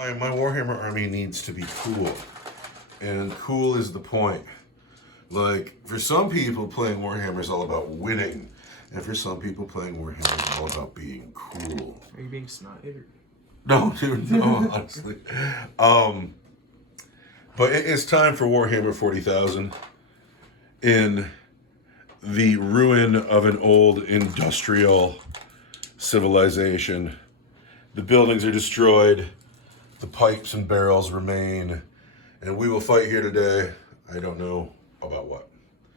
My Warhammer army needs to be cool. And cool is the point. Like, for some people, playing Warhammer is all about winning. And for some people, playing Warhammer is all about being cool. Are you being snotty? No, dude, no, honestly. But it's time for Warhammer 40,000 in the ruin of an old industrial civilization. The buildings are destroyed, the pipes and barrels remain, and we will fight here today. I don't know about what.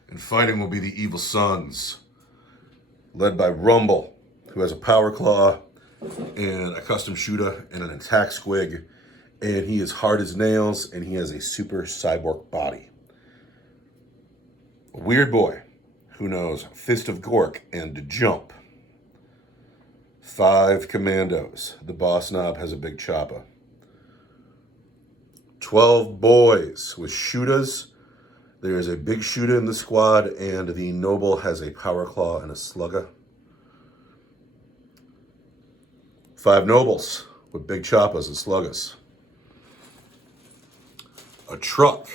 And fighting will be the Evil Sons, led by Rumble, who has a power claw and a custom shooter and an attack squig, and he is hard as nails, and he has a super cyborg body. A weird boy who knows Fist of Gork and Jump. 5 commandos. The boss knob has a big chopper. 12 boys with shooters. There is a big shooter in the squad, and the noble has a power claw and a slugger. 5 nobles with big choppers and sluggers. A truck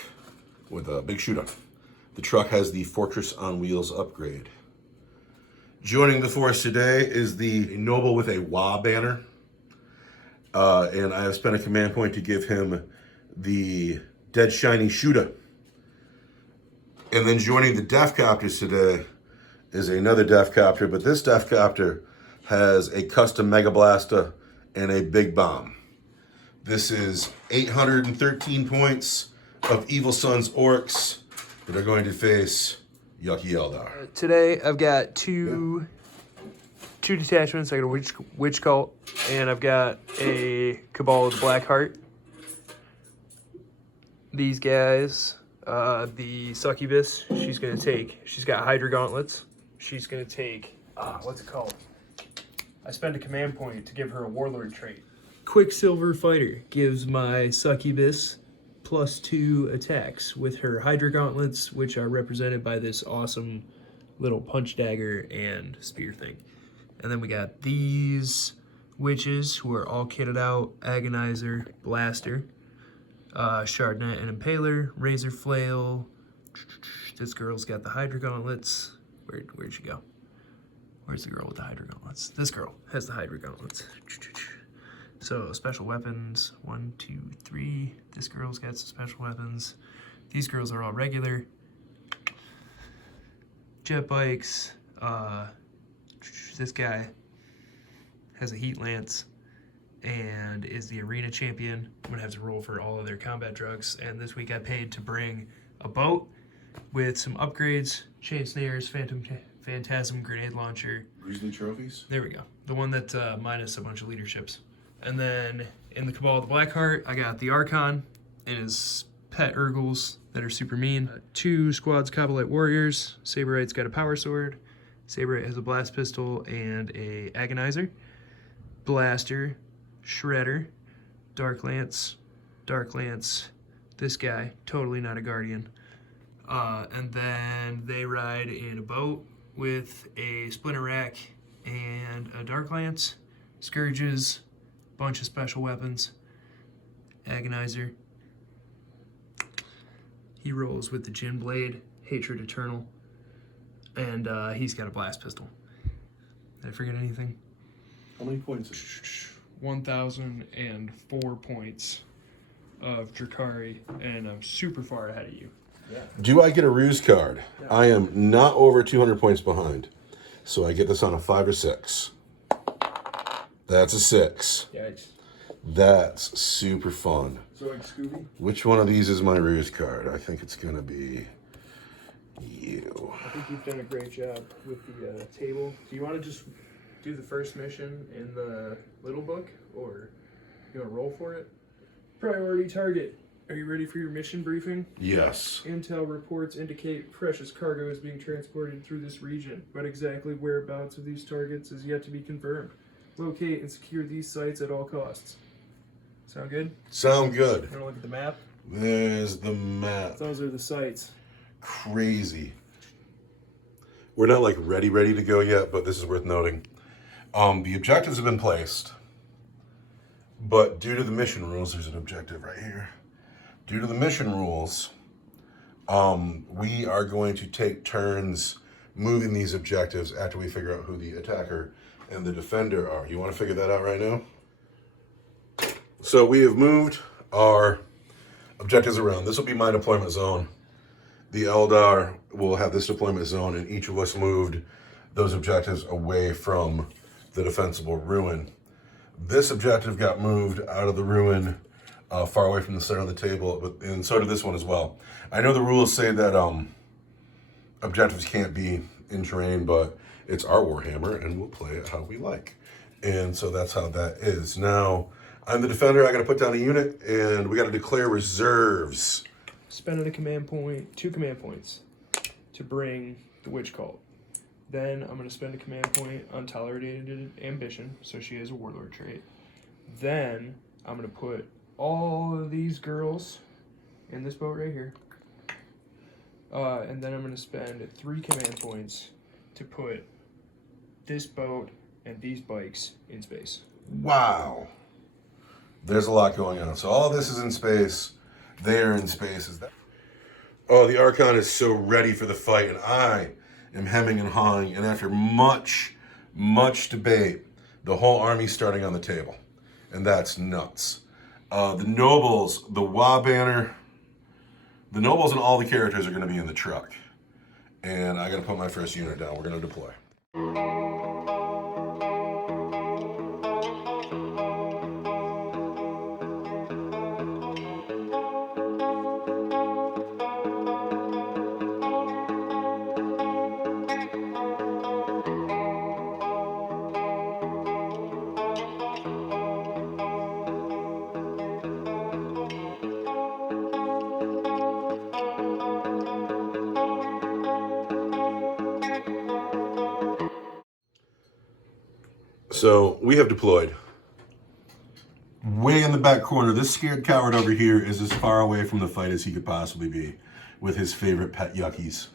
with a big shooter. The truck has the Fortress on Wheels upgrade. Joining the force today is the noble with a WA banner. And I have spent a command point to give him the Dead Shiny Shooter. And then joining the Death Copters today is another Death Copter, but this Death Copter has a custom Mega Blaster and a big bomb. This is 813 points of Evil Sons Orks that are going to face Yucky Eldar. Today I've got two detachments. I got a witch cult, and I've got a Cabal of the Black Heart. These guys, the Succubus, she's got Hydra Gauntlets. She's gonna take, what's it called? I spent a command point to give her a Warlord trait. Quicksilver Fighter gives my Succubus +2 attacks with her Hydra Gauntlets, which are represented by this awesome little punch dagger and spear thing. And then we got these witches who are all kitted out: Agonizer, Blaster, Shardnet and Impaler, Razor Flail. This girl's got the Hydra Gauntlets. Where'd she go? Where's the girl with the Hydra Gauntlets? This girl has the Hydra Gauntlets. So, special weapons, 1, 2, 3. This girl's got some special weapons. These girls are all regular. Jet bikes. This guy has a Heat Lance and is the arena champion. I'm gonna have to roll for all of their combat drugs. And this week I paid to bring a boat with some upgrades, chain snares, phantasm grenade launcher. Grizzly trophies? There we go. The one that minus a bunch of leaderships. And then in the Cabal of the Blackheart, I got the Archon and his pet Urgles that are super mean. 2 squads Kabbalite Warriors. Saberite's got a power sword. Saberite has a blast pistol and a Agonizer. Blaster, Shredder, Dark Lance, this guy, totally not a Guardian. And then they ride in a boat with a Splinter Rack and a Dark Lance, Scourges, bunch of special weapons, Agonizer. He rolls with the Gin Blade, Hatred Eternal, and he's got a blast pistol. Did I forget anything? How many points is it? 1,004 points of Drukhari, and I'm super far ahead of you. Yeah. Do I get a ruse card? Yeah. I am not over 200 points behind, so I get this on a 5 or 6. That's a 6. Yikes. That's super fun. So like Scooby? Which one of these is my ruse card? I think it's going to be you. I think you've done a great job with the table. Do you want to just do the first mission in the little book, or you want to roll for it? Priority target. Are you ready for your mission briefing? Yes. Intel reports indicate precious cargo is being transported through this region, but exactly whereabouts of these targets is yet to be confirmed. Locate and secure these sites at all costs. Sound good? Sound good. You want to look at the map? There's the map. Those are the sites. Crazy. We're not like ready to go yet, but this is worth noting. The objectives have been placed. But due to the mission rules, there's an objective right here. Due to the mission rules, we are going to take turns moving these objectives after we figure out who the attacker and the defender are. You want to figure that out right now? So we have moved our objectives around. This will be my deployment zone. The Eldar will have this deployment zone, and each of us moved those objectives away from the defensible ruin. This objective got moved out of the ruin far away from the center of the table, and so did this one as well. I know the rules say that objectives can't be in terrain, but it's our Warhammer, and we'll play it how we like. And so that's how that is. Now, I'm the defender. I got to put down a unit, and we got to declare reserves. Spend a command point, 2 command points, to bring the witch cult. Then I'm going to spend a command point on tolerated ambition, so she has a warlord trait. Then I'm going to put all of these girls in this boat right here. And then I'm going to spend 3 command points to put this boat and these bikes in space. Wow. There's a lot going on. So all this is in space. They are in space. Oh, the Archon is so ready for the fight, and I am hemming and hawing, and after much debate, the whole army's starting on the table. And that's nuts. The nobles, the Wa banner, the nobles and all the characters are going to be in the truck. And I got to put my first unit down. We're going to deploy. So we have deployed. Way in the back corner, this scared coward over here is as far away from the fight as he could possibly be with his favorite pet yuckies.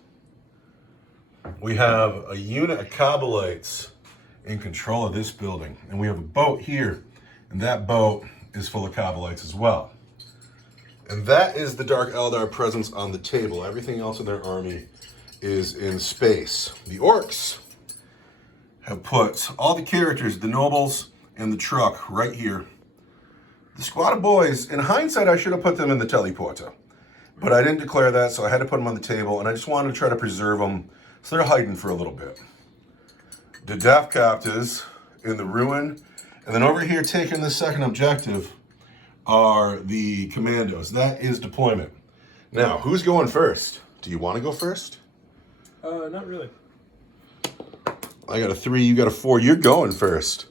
We have a unit of Kabbalites in control of this building. And we have a boat here, and that boat is full of Kabbalites as well. And that is the Dark Eldar presence on the table. Everything else in their army is in space. The Orks have put all the characters, the nobles and the truck right here. The squad of boys, in hindsight, I should have put them in the teleporter. But I didn't declare that, so I had to put them on the table, and I just wanted to try to preserve them, so they're hiding for a little bit. The Death Captives in the ruin, and then over here taking the second objective are the commandos. That is deployment. Now, who's going first? Do you want to go first? Not really. I got a 3, you got a 4. You're going first.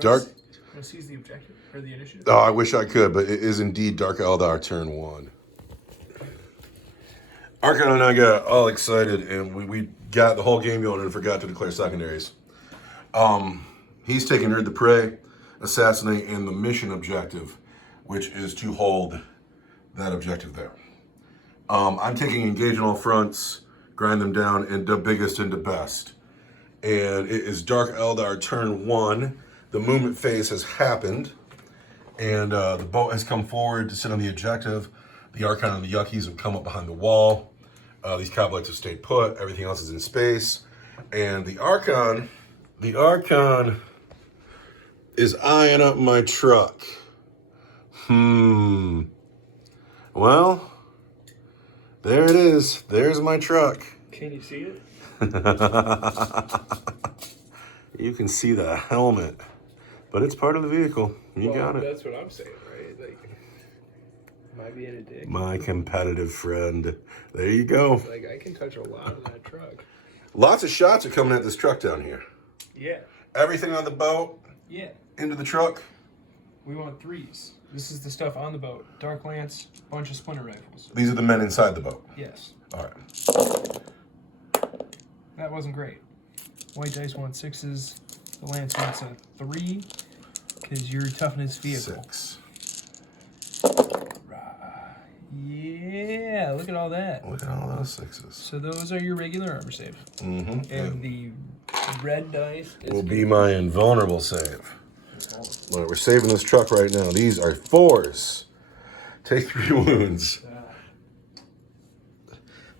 Dark. Want to seize the objective or the initiative? Oh, I wish I could, but it is indeed Dark Eldar turn 1. Archon and I got all excited, and we got the whole game going and forgot to declare secondaries. He's taking Herd the Prey, Assassinate, and the mission objective, which is to hold that objective there. I'm taking Engage on all fronts, grind them down, and the biggest into best. And it is Dark Eldar turn 1. The movement phase has happened, and the boat has come forward to sit on the objective. The Archon and the Yuckies have come up behind the wall. These Kabbalites have stayed put. Everything else is in space. And the Archon is eyeing up my truck. Well, there it is. There's my truck. Can you see it? You can see the helmet, but it's part of the vehicle. You got it. That's what I'm saying, right? Like, am I being a dick? My competitive friend. There you go. Like, I can touch a lot of that truck. Lots of shots are coming at this truck down here. Yeah. Everything on the boat. Yeah. Into the truck. We want 3s. This is the stuff on the boat. Dark Lance, bunch of splinter rifles. These are the men inside the boat. Yes. All right. That wasn't great. White dice want 6s. The Lance wants a 3 because you're toughness vehicle. 6. Yeah, look at all that. Look at all those 6s. So those are your regular armor save. Mm-hmm. And the red dice will be my invulnerable save. All right, we're saving this truck right now. These are 4s. Take 3 wounds.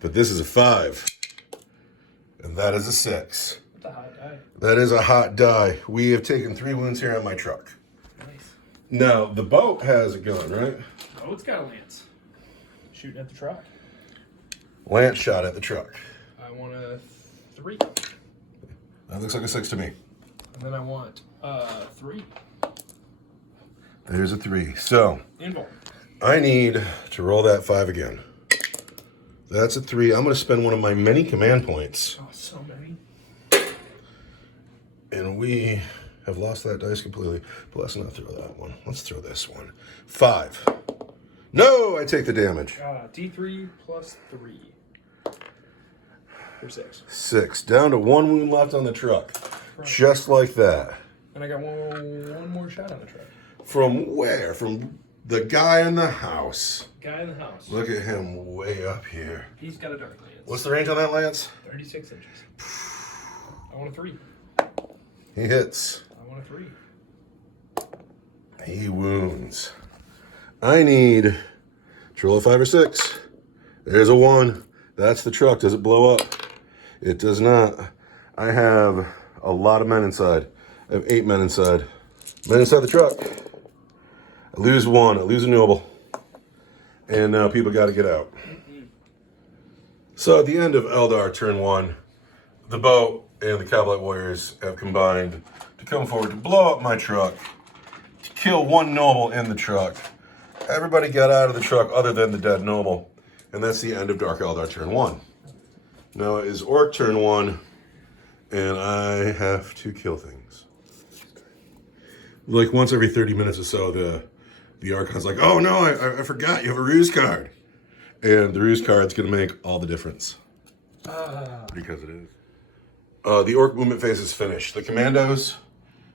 But this is a 5. And that is a 6. That's a hot die. That is a hot die. We have taken 3 wounds here on my truck. Nice. Now, the boat has a gun, right? Oh, it's got a lance. Shooting at the truck. Lance shot at the truck. I want a 3. That looks like a 6 to me. And then I want 3. There's a 3. So, Invul. I need to roll that 5 again. That's a 3. I'm going to spend one of my many command points. Oh, so many. And we have lost that dice completely. But let's not throw that one. Let's throw this one. 5. No, I take the damage. D3 plus 3. For 6. 6. Down to 1 wound left on the truck. Right. Just like that. And I got one more shot on the truck. From where? From the guy in the house. Guy in the house. Look at him way up here. He's got a dark lance. What's the range on that lance? 36 inches. I want a 3. He hits. I want a 3. He wounds. I need to roll a 5 or 6. There's a 1. That's the truck. Does it blow up? It does not. I have a lot of men inside. I have 8 men inside. Men inside the truck. I lose 1. I lose a noble. And now people got to get out. So at the end of Eldar turn 1, the boat and the Cavalite Warriors have combined to come forward to blow up my truck, to kill 1 noble in the truck. Everybody got out of the truck other than the dead noble. And that's the end of Dark Eldar turn 1. Now it is Orc turn 1, and I have to kill things. Like once every 30 minutes or so, the Archon's like, oh no, I forgot, you have a ruse card. And the ruse card's gonna make all the difference. Because it is. The Orc movement phase is finished. The commandos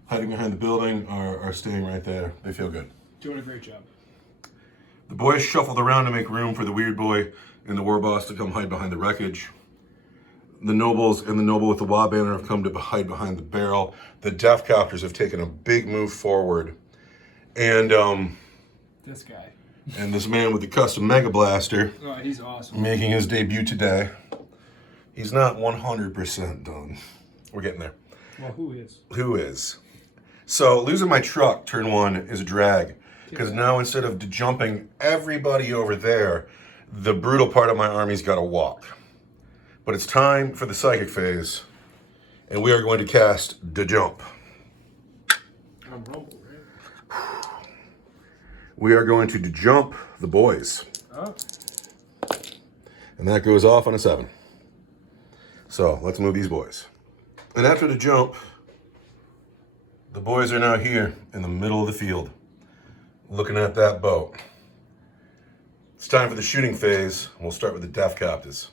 hiding behind the building are staying right there. They feel good. Doing a great job. The boys shuffled around to make room for the weird boy and the war boss to come hide behind the wreckage. The nobles and the noble with the Wa banner have come to hide behind the barrel. The Death Copters have taken a big move forward. And This guy. and this man with the custom Mega Blaster Oh, he's awesome. making his debut today. He's not 100% done. We're getting there. Well, who is? Who is? So losing my truck turn 1 is a drag. Because now instead of jumping everybody over there, the brutal part of my army's got to walk. But it's time for the psychic phase, and we are going to cast the jump. I'm Rumble, right? We are going to jump the boys. Oh. And that goes off on a 7. So let's move these boys. And after the jump, the boys are now here in the middle of the field, looking at that boat. It's time for the shooting phase, and we'll start with the Death Copters.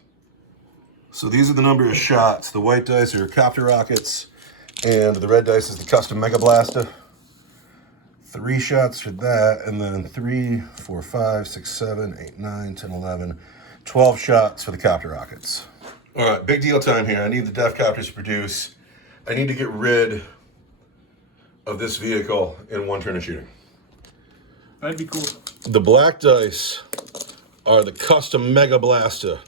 So these are the number of shots. The white dice are copter rockets, and the red dice is the custom Mega Blaster. 3 shots for that, and then 3, 4, 5, 6, 7, 8, 9, 10, 11, 12 shots for the copter rockets. All right, big deal time here. I need the Death Copters to produce. I need to get rid of this vehicle in 1 turn of shooting. That'd be cool. The black dice are the custom Mega Blaster.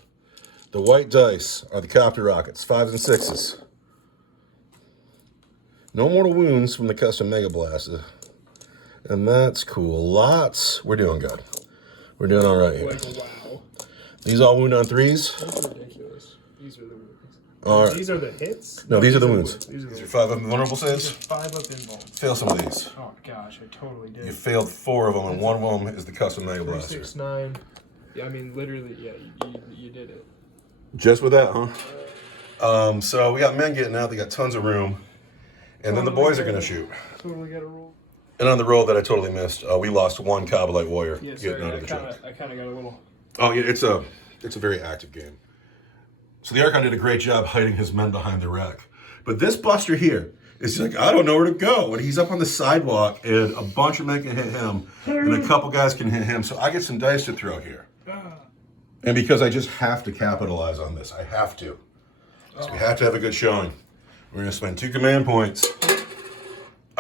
The white dice are the copter rockets, 5s and 6s. No mortal wounds from the custom Mega Blaster. And that's cool. Lots. We're doing good. We're doing all right here. Like, wow. These all wound on 3s? That's ridiculous. These are the wounds. All right. These are the hits? No, these are the wounds. These are These the are 5 of them vulnerable These are saves. 5 of invulns. Fail some of these. Oh gosh, I totally did. You failed 4 of them, and 1 of them is the custom Mega 3, Blaster. 6, 9. Yeah, I mean, literally, yeah, you did it. Just with that, huh? So we got men getting out. They got tons of room. And then the boys are going to shoot. Totally got a roll. And on the roll that I totally missed, we lost 1 Cavalite Warrior Yeah, getting sorry, out of the truck. I kind of got a little... Oh, yeah, it's a very active game. So the Archon did a great job hiding his men behind the wreck. But this buster here is like, I don't know where to go. And he's up on the sidewalk, and a bunch of men can hit him, and a couple guys can hit him. So I get some dice to throw here. And because I just have to capitalize on this, I have to. So we have to have a good showing. We're going to spend 2 command points.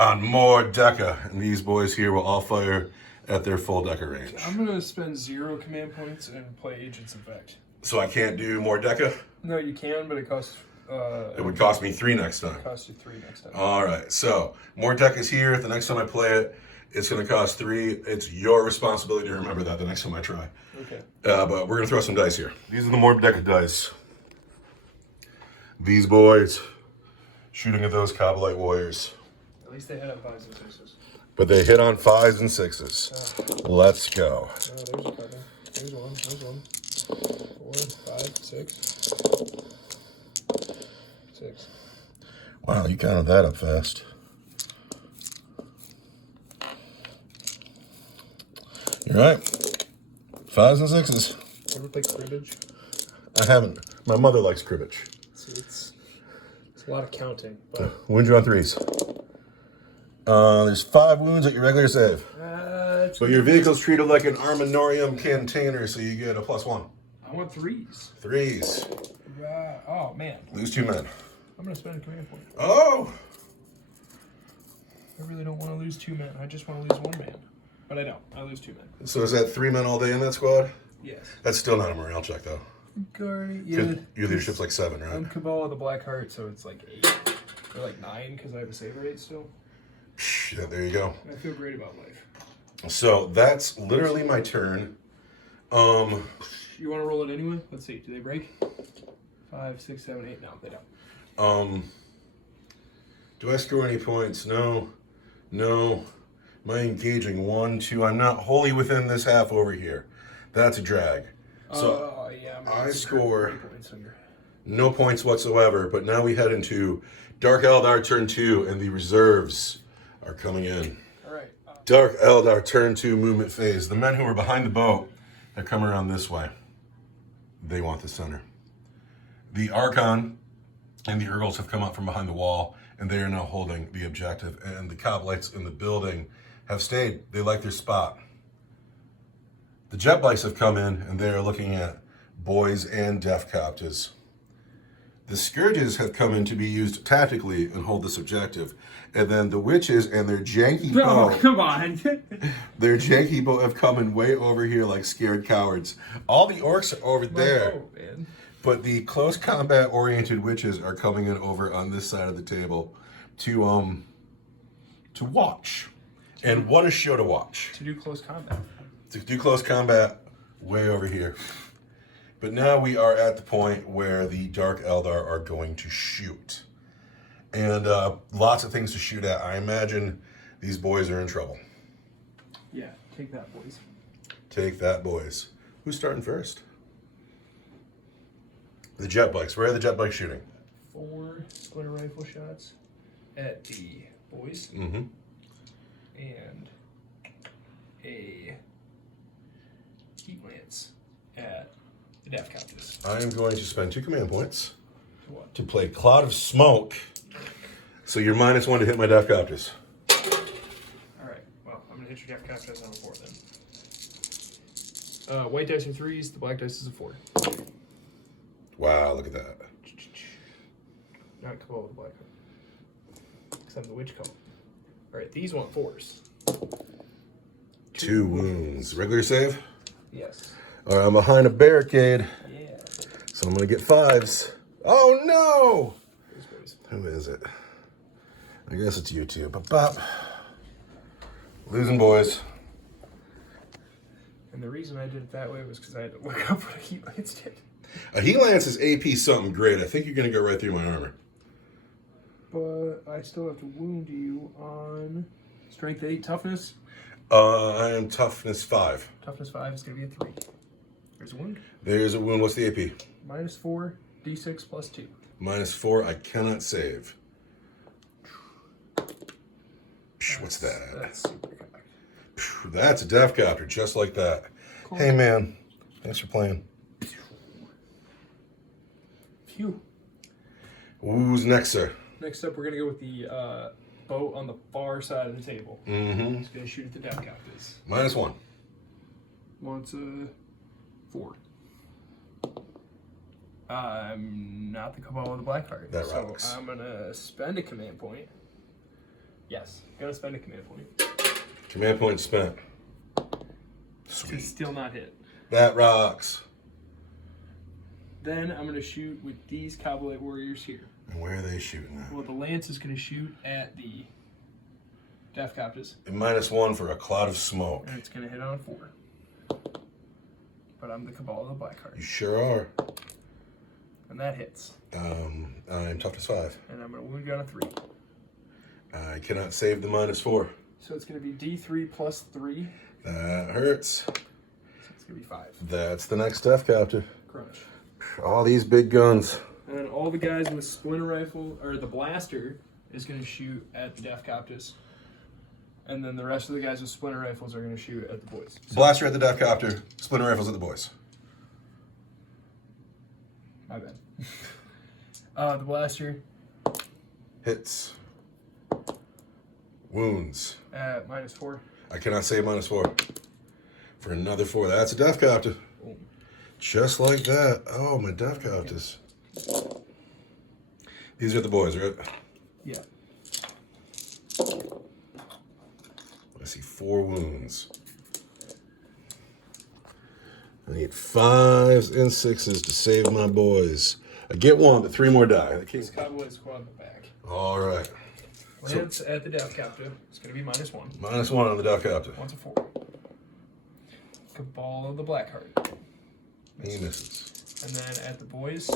on more Deca, and these boys here will all fire at their full Deca range. I'm gonna spend 0 command points and play Agent's Effect. So I can't do more Deca? No, you can, but it costs. It would cost me 3 next time. Cost you 3 next time. All right, so more Deca's here. The next time I play it, it's going to cost 3. It's your responsibility to remember that the next time I try. Okay. But we're going to throw some dice here. These are the more Deca dice. These boys shooting at those Coblite warriors. At least they had up 5s and 6s. But they hit on 5s and 6s. Let's go. Oh, there's a couple. There's one. There's one. 4, 5, 6. 6. Wow, you counted that up fast. You're right. 5s and 6s. Ever play cribbage? I haven't. My mother likes cribbage. See, it's a lot of counting. But Wound you on 3s. There's 5 wounds at your regular save. But your vehicle's treated like an armorium container, so you get a +1. I want 3s. 3s. Oh, man. Lose 2 men. I'm going to spend a command point. Oh! I really don't want to lose 2 men. I just want to lose 1 man. But I don't. I lose 2 men. So is that 3 men all day in that squad? Yes. That's still not a morale check, though. Drukhari, yeah. Your leadership's like 7, right? I'm Cabal with the Black Heart, so it's like 8. Or like 9, because I have a save rate still. Yeah, there you go. I feel great about life. So that's literally my turn. You want to roll it anyway? Let's see. Do they break? 5, 6, 7, 8. No, they don't. Do I score any points? No. No. Am I engaging 1, 2? I'm not wholly within this half over here. That's a drag. So yeah, I score points under. no points whatsoever, but now we head into Dark Eldar turn 2, and the reserves are coming in. All right. Dark Eldar turn 2 movement phase. The men who are behind the boat, they're coming around this way. They want the center. The Archon and the Urgles have come up from behind the wall, and they are now holding the objective. And the Coblites in the building have stayed. They like their spot. The Jetbikes have come in, and they are looking at boys and death copters. The Scourges have come in to be used tactically and hold this objective. And then the Witches and their janky bow. Oh, come on. Their janky bow have come in way over here like scared cowards. All the Orks are over there. Oh, man. But the close combat oriented Witches are coming in over on this side of the table to watch. And what a show to watch. To do close combat. To do close combat way over here. But now we are at the point where the Dark Eldar are going to shoot. And lots of things to shoot at. I imagine these boys are in trouble. Yeah, take that, boys. Take that, boys. Who's starting first? The Jetbikes. Where are the Jetbikes shooting? 4 splitter rifle shots at the boys. Mm-hmm. And a heat lance at the death copters. I am going to spend 2 command points To what? to play Cloud of Smoke. So you're -1 to hit my death copters. Alright, well, I'm going to hit your death copters on a 4 then. White dice are 3s, the black dice is a 4. Wow, look at that. Not Cabal with the black card. Because I'm the witch color. Alright, these want 4s. 2 wounds. Regular save? Yes. All right, I'm behind a barricade, Yeah. so I'm going to get 5s. Oh, no! Those boys. Who is it? I guess it's you two. Bop. Losing, boys. And the reason I did it that way was because I had to look up what a heat lance did. A Heat Lance is AP something great. I think you're going to go right through my armor. But I still have to wound you on strength 8, toughness. I am toughness 5. Toughness 5 is going to be a 3. There's a wound. There's a wound. What's the AP? -4, d6 plus 2. -4. I cannot save. Psh, what's that? That's super cocked. Phew, that's a death copter, just like that. Cool. Hey, man. Thanks for playing. Phew. Who's next, sir? Next up, we're going to go with the boat on the far side of the table. Mm-hmm. It's going to shoot at the death copters. -1. Wants a 4. I'm not the Cabal with the Black Heart. That so rocks. I'm going to spend a command point Yes. Gotta spend a command point. Command point spent. To Sweet. still not hit. That rocks. Then I'm gonna shoot with these Cowboy Warriors here. And where are they shooting at? Well, the Lance is gonna shoot at the Death Copters. And -1 for a cloud of smoke. And it's gonna hit on a 4. But I'm the Cabal of the Black Heart. You sure are. And that hits. I'm toughness 5. And I'm gonna wound you on a 3. I cannot save the -4. So it's gonna be D3 plus 3. That hurts. So it's gonna be 5. That's the next Death Copter. Crunch. All these big guns. And then all the guys with splinter rifle, or the blaster, is gonna shoot at the Death Copters. And then the rest of the guys with splinter rifles are gonna shoot at the boys. Blaster at the Death Copter, splinter rifles at the boys. My bad. The blaster Hits. Wounds. at -4. I cannot save -4. For another 4. That's a Death Copter. Boom. Just like that. Oh, my Death Copters. These are the boys, right? Yeah. I see 4 wounds. I need 5s and 6s to save my boys. I get 1, but 3 more die. This Cowboy squad in the back. All right. Lance at the Death Copter. It's gonna be -1. -1 on the Death Copter. One's a 4. Cabal of the Black Heart. He misses. And then at the boys,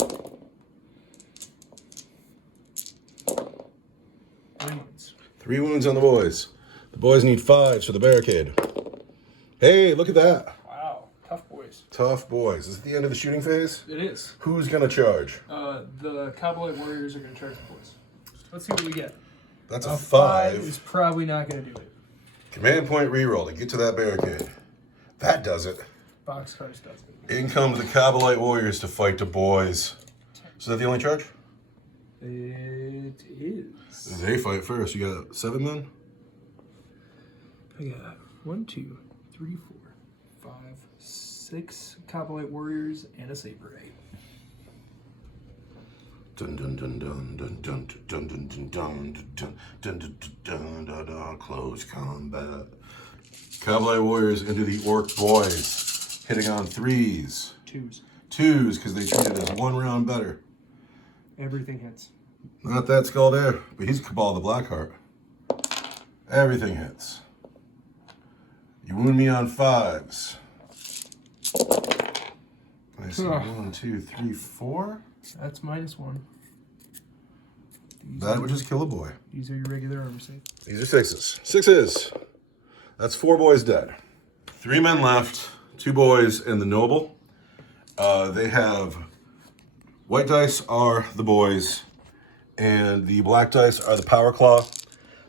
3 wounds. 3 wounds on the boys. The boys need 5s for the barricade. Hey, look at that. Wow, tough boys. Tough boys. Is it the end of the shooting phase? It is. Who's going to charge? The Cowboy Warriors are gonna charge the boys. Let's see what we get. That's a 5 5. is probably not gonna do it. Command point reroll to get to that barricade. That does it. Boxcars does it. In come the Cabalite Warriors to fight the boys. Is that the only charge? It is. They fight first. You got 7 men? I got 1, 2, 3, 4, 5, 6 Cowboy Warriors and a Saberite. Dun dun dun dun dun dun dun dun dun dun dun dun dun dun dun dun. Close combat. Cabalite Warriors into the Orc boys, hitting on 3s. 2s. 2s because they treated us 1 round better. Everything hits. Not that skull there, but he's Cabal of the Blackheart. Everything hits. You wound me on 5s. I see 1, 2, 3, 4. That's -1. That would just kill a boy. These are your regular armor save. These are 6s. 6s. That's 4 boys dead. 3 men left. 2 boys and the noble. They have white dice are the boys, and the black dice are the power claw.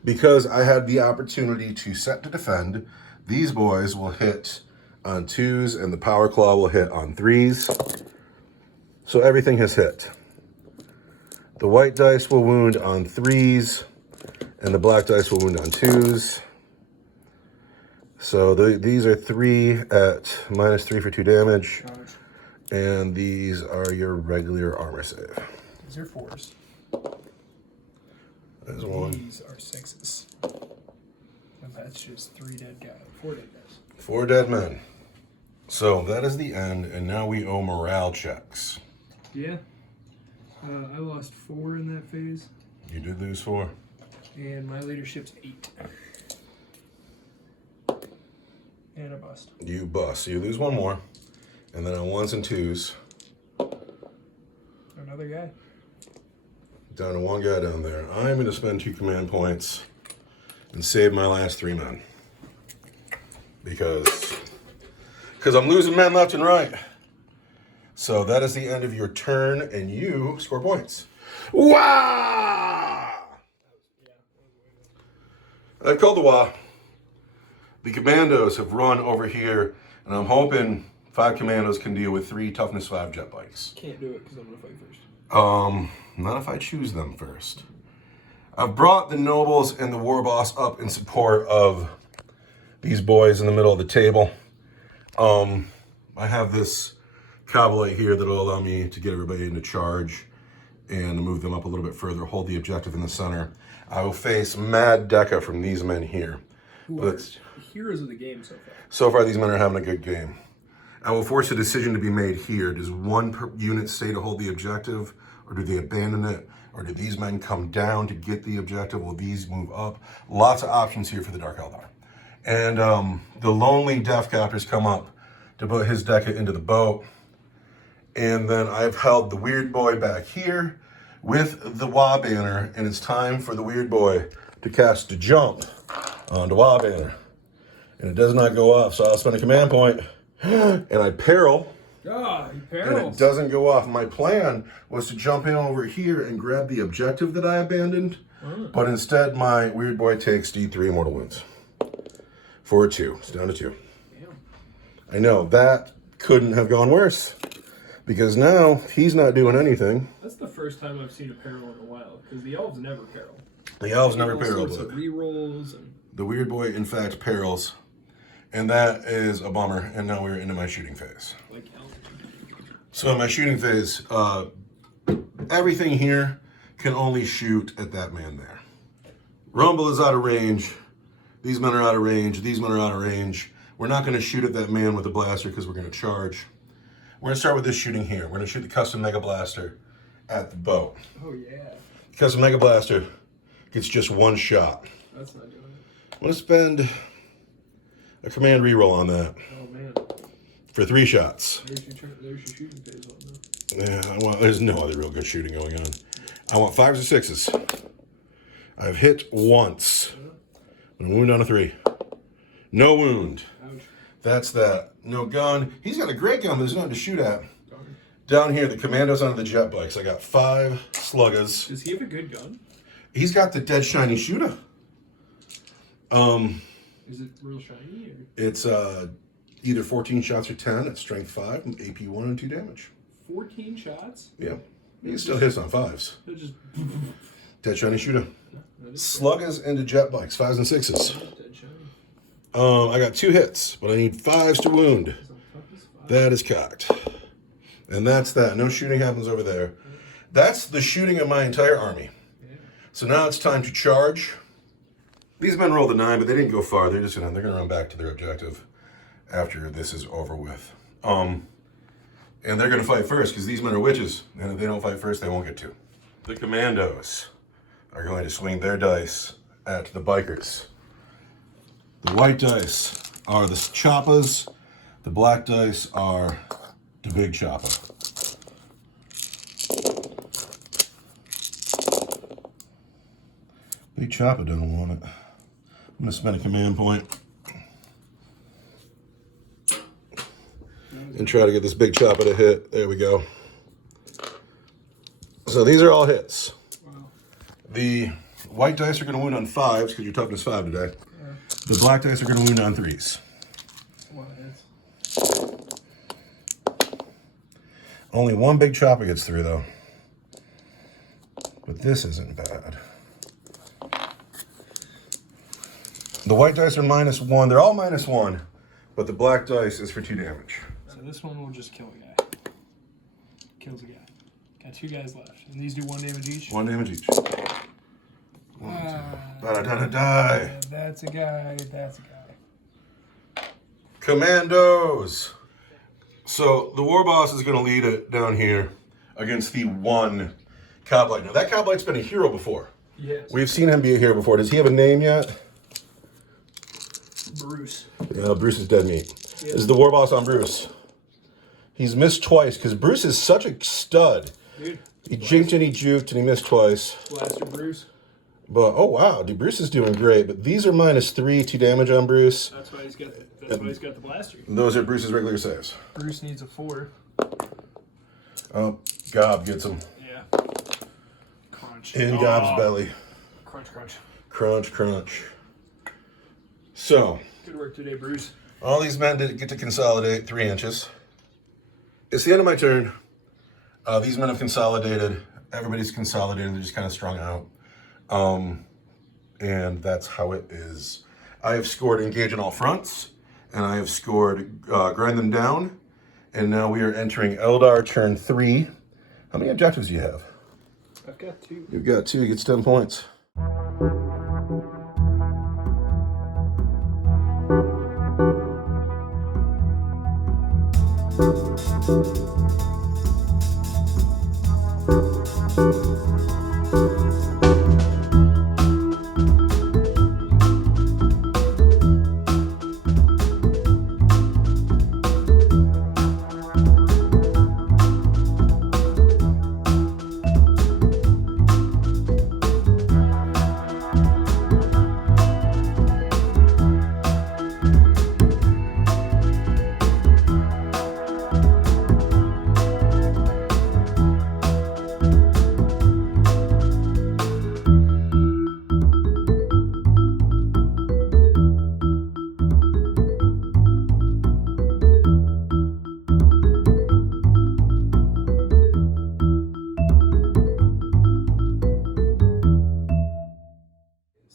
Because I had the opportunity to set to defend, these boys will hit on 2s, and the power claw will hit on 3s. So everything has hit. The white dice will wound on 3s, and the black dice will wound on 2s. So these are 3 at -3 for 2 damage. And these are your regular armor save. These are 4s. There's 1. These are 6s. And that's just 3 dead guys. 4 dead guys. 4 dead men. So that is the end, and now we owe morale checks. Yeah. I lost 4 in that phase, You did lose 4. and my leadership's 8. And a bust. You bust. So you lose 1 more. And then on 1s and 2s, Another guy. down to 1 guy down there. I'm going to spend 2 command points and save my last 3 men. Because I'm losing men left and right. So that is the end of your turn, and you score points. Wah! I've called the wah. The commandos have run over here, and I'm hoping 5 commandos can deal with 3 toughness 5 jet bikes. Can't do it because I'm going to fight first. Not if I choose them first. I've brought the nobles and the war boss up in support of these boys in the middle of the table. I have this cavalry here that'll allow me to get everybody into charge and move them up a little bit further, hold the objective in the center. I will face mad deca from these men here. Who But are heroes of the game so far. so far, these men are having a good game. I will force a decision to be made here. Does one unit stay to hold the objective, or do they abandon it? Or do these men come down to get the objective? Will these move up? Lots of options here for the Dark Eldar. And the lonely Death Copters come up to put his deca into the boat. And then I've held the Weird Boy back here with the Wa banner, and it's time for the Weird Boy to cast a jump onto Wa banner. And it does not go off, so I'll spend a command point, and I peril. Ah, he And perils. it doesn't go off. My plan was to jump in over here and grab the objective that I abandoned, but instead my Weird Boy takes D3 mortal wounds. 4-2. It's down to 2. Damn. I know, that couldn't have gone worse, because now he's not doing anything. That's the first time I've seen a peril in a while, because the elves never peril. The elves never All peril, sorts of but rerolls and the Weird Boy, in fact, perils. And that is a bummer, and now we're into my shooting phase. like hell. So in my shooting phase, everything here can only shoot at that man there. Rumble is out of range. These men are out of range. These men are out of range. We're not going to shoot at that man with a blaster because we're going to charge. We're going to start with this shooting here. We're going to shoot the custom Mega Blaster at the boat. Oh yeah. Custom Mega Blaster gets just one shot. That's not doing it. I'm going to spend a command reroll on that Oh man. for 3 shots. There's your shooting phase on though. Yeah, there's no other real good shooting going on. I want 5s or 6s. I've hit once. I'm wound on a 3. No wound. Ouch. That's that. No gun. He's got a great gun, but there's nothing to shoot at. Darn. Down here, the commandos onto the jet bikes. I got 5 sluggers. Does he have a good gun? He's got the dead shiny shooter. Is it real shiny? Or? It's either 14 shots or 10 at strength 5, AP 1 and 2 damage. 14 shots? Yeah. He can still hits on 5s. They're just Dead shiny shooter. that is Sluggers into jet bikes, 5s and 6s. dead shiny. I got 2 hits, but I need 5s to wound. What the fuck is five? That is cocked. And that's that. No shooting happens over there. That's the shooting of my entire army. Yeah. So now it's time to charge. These men rolled a 9, but they didn't go far. They're gonna run back to their objective after this is over with. And they're gonna fight first because these men are witches, and if they don't fight first, they won't get to. The commandos are going to swing their dice at the bikers. The white dice are the choppas. The black dice are the big chopper. Big chopper doesn't want it. I'm gonna spend a command point and try to get this big chopper to hit. There we go. So these are all hits. Wow. The white dice are gonna wound on 5s because your toughness 5 today. Yeah. The black dice are gonna wound on 3s. Wow, that's Only one big chopper gets through though. But this isn't bad. The white dice are -1. They're all -1, but the black dice is for 2 damage. so this one will just kill a guy. Kills a guy. Got 2 guys left. And these do 1 damage each? 1 damage each. Ah, Die. that's a guy. That's a guy. Commandos. So the war boss is going to lead it down here against the 1 Coblight. Now that Coblight's been a hero before. Yes. We've seen him be a hero before. Does he have a name yet? Bruce. Yeah, Bruce is dead meat. Yeah. This is the war boss on Bruce. He's missed twice because Bruce is such a stud. Dude. He jinked and he juked and he missed twice. Blaster Bruce. But oh wow, dude, Bruce is doing great. But these are -3, 2 damage on Bruce. That's why he's got the blaster. Those are Bruce's regular saves. Bruce needs a 4. Oh, Gob gets him Yeah. Crunch. in Gob's belly. Crunch, crunch. Crunch, crunch. So Good work today, Bruce. all these men did get to consolidate 3 inches. It's the end of my turn. These men have consolidated. Everybody's consolidated. They're just kind of strung out. And that's how it is. I have scored engage on all fronts, and I have scored grind them down. And now we are entering Eldar turn 3. How many objectives do you have? I've got 2. You've got 2. You get 10 points.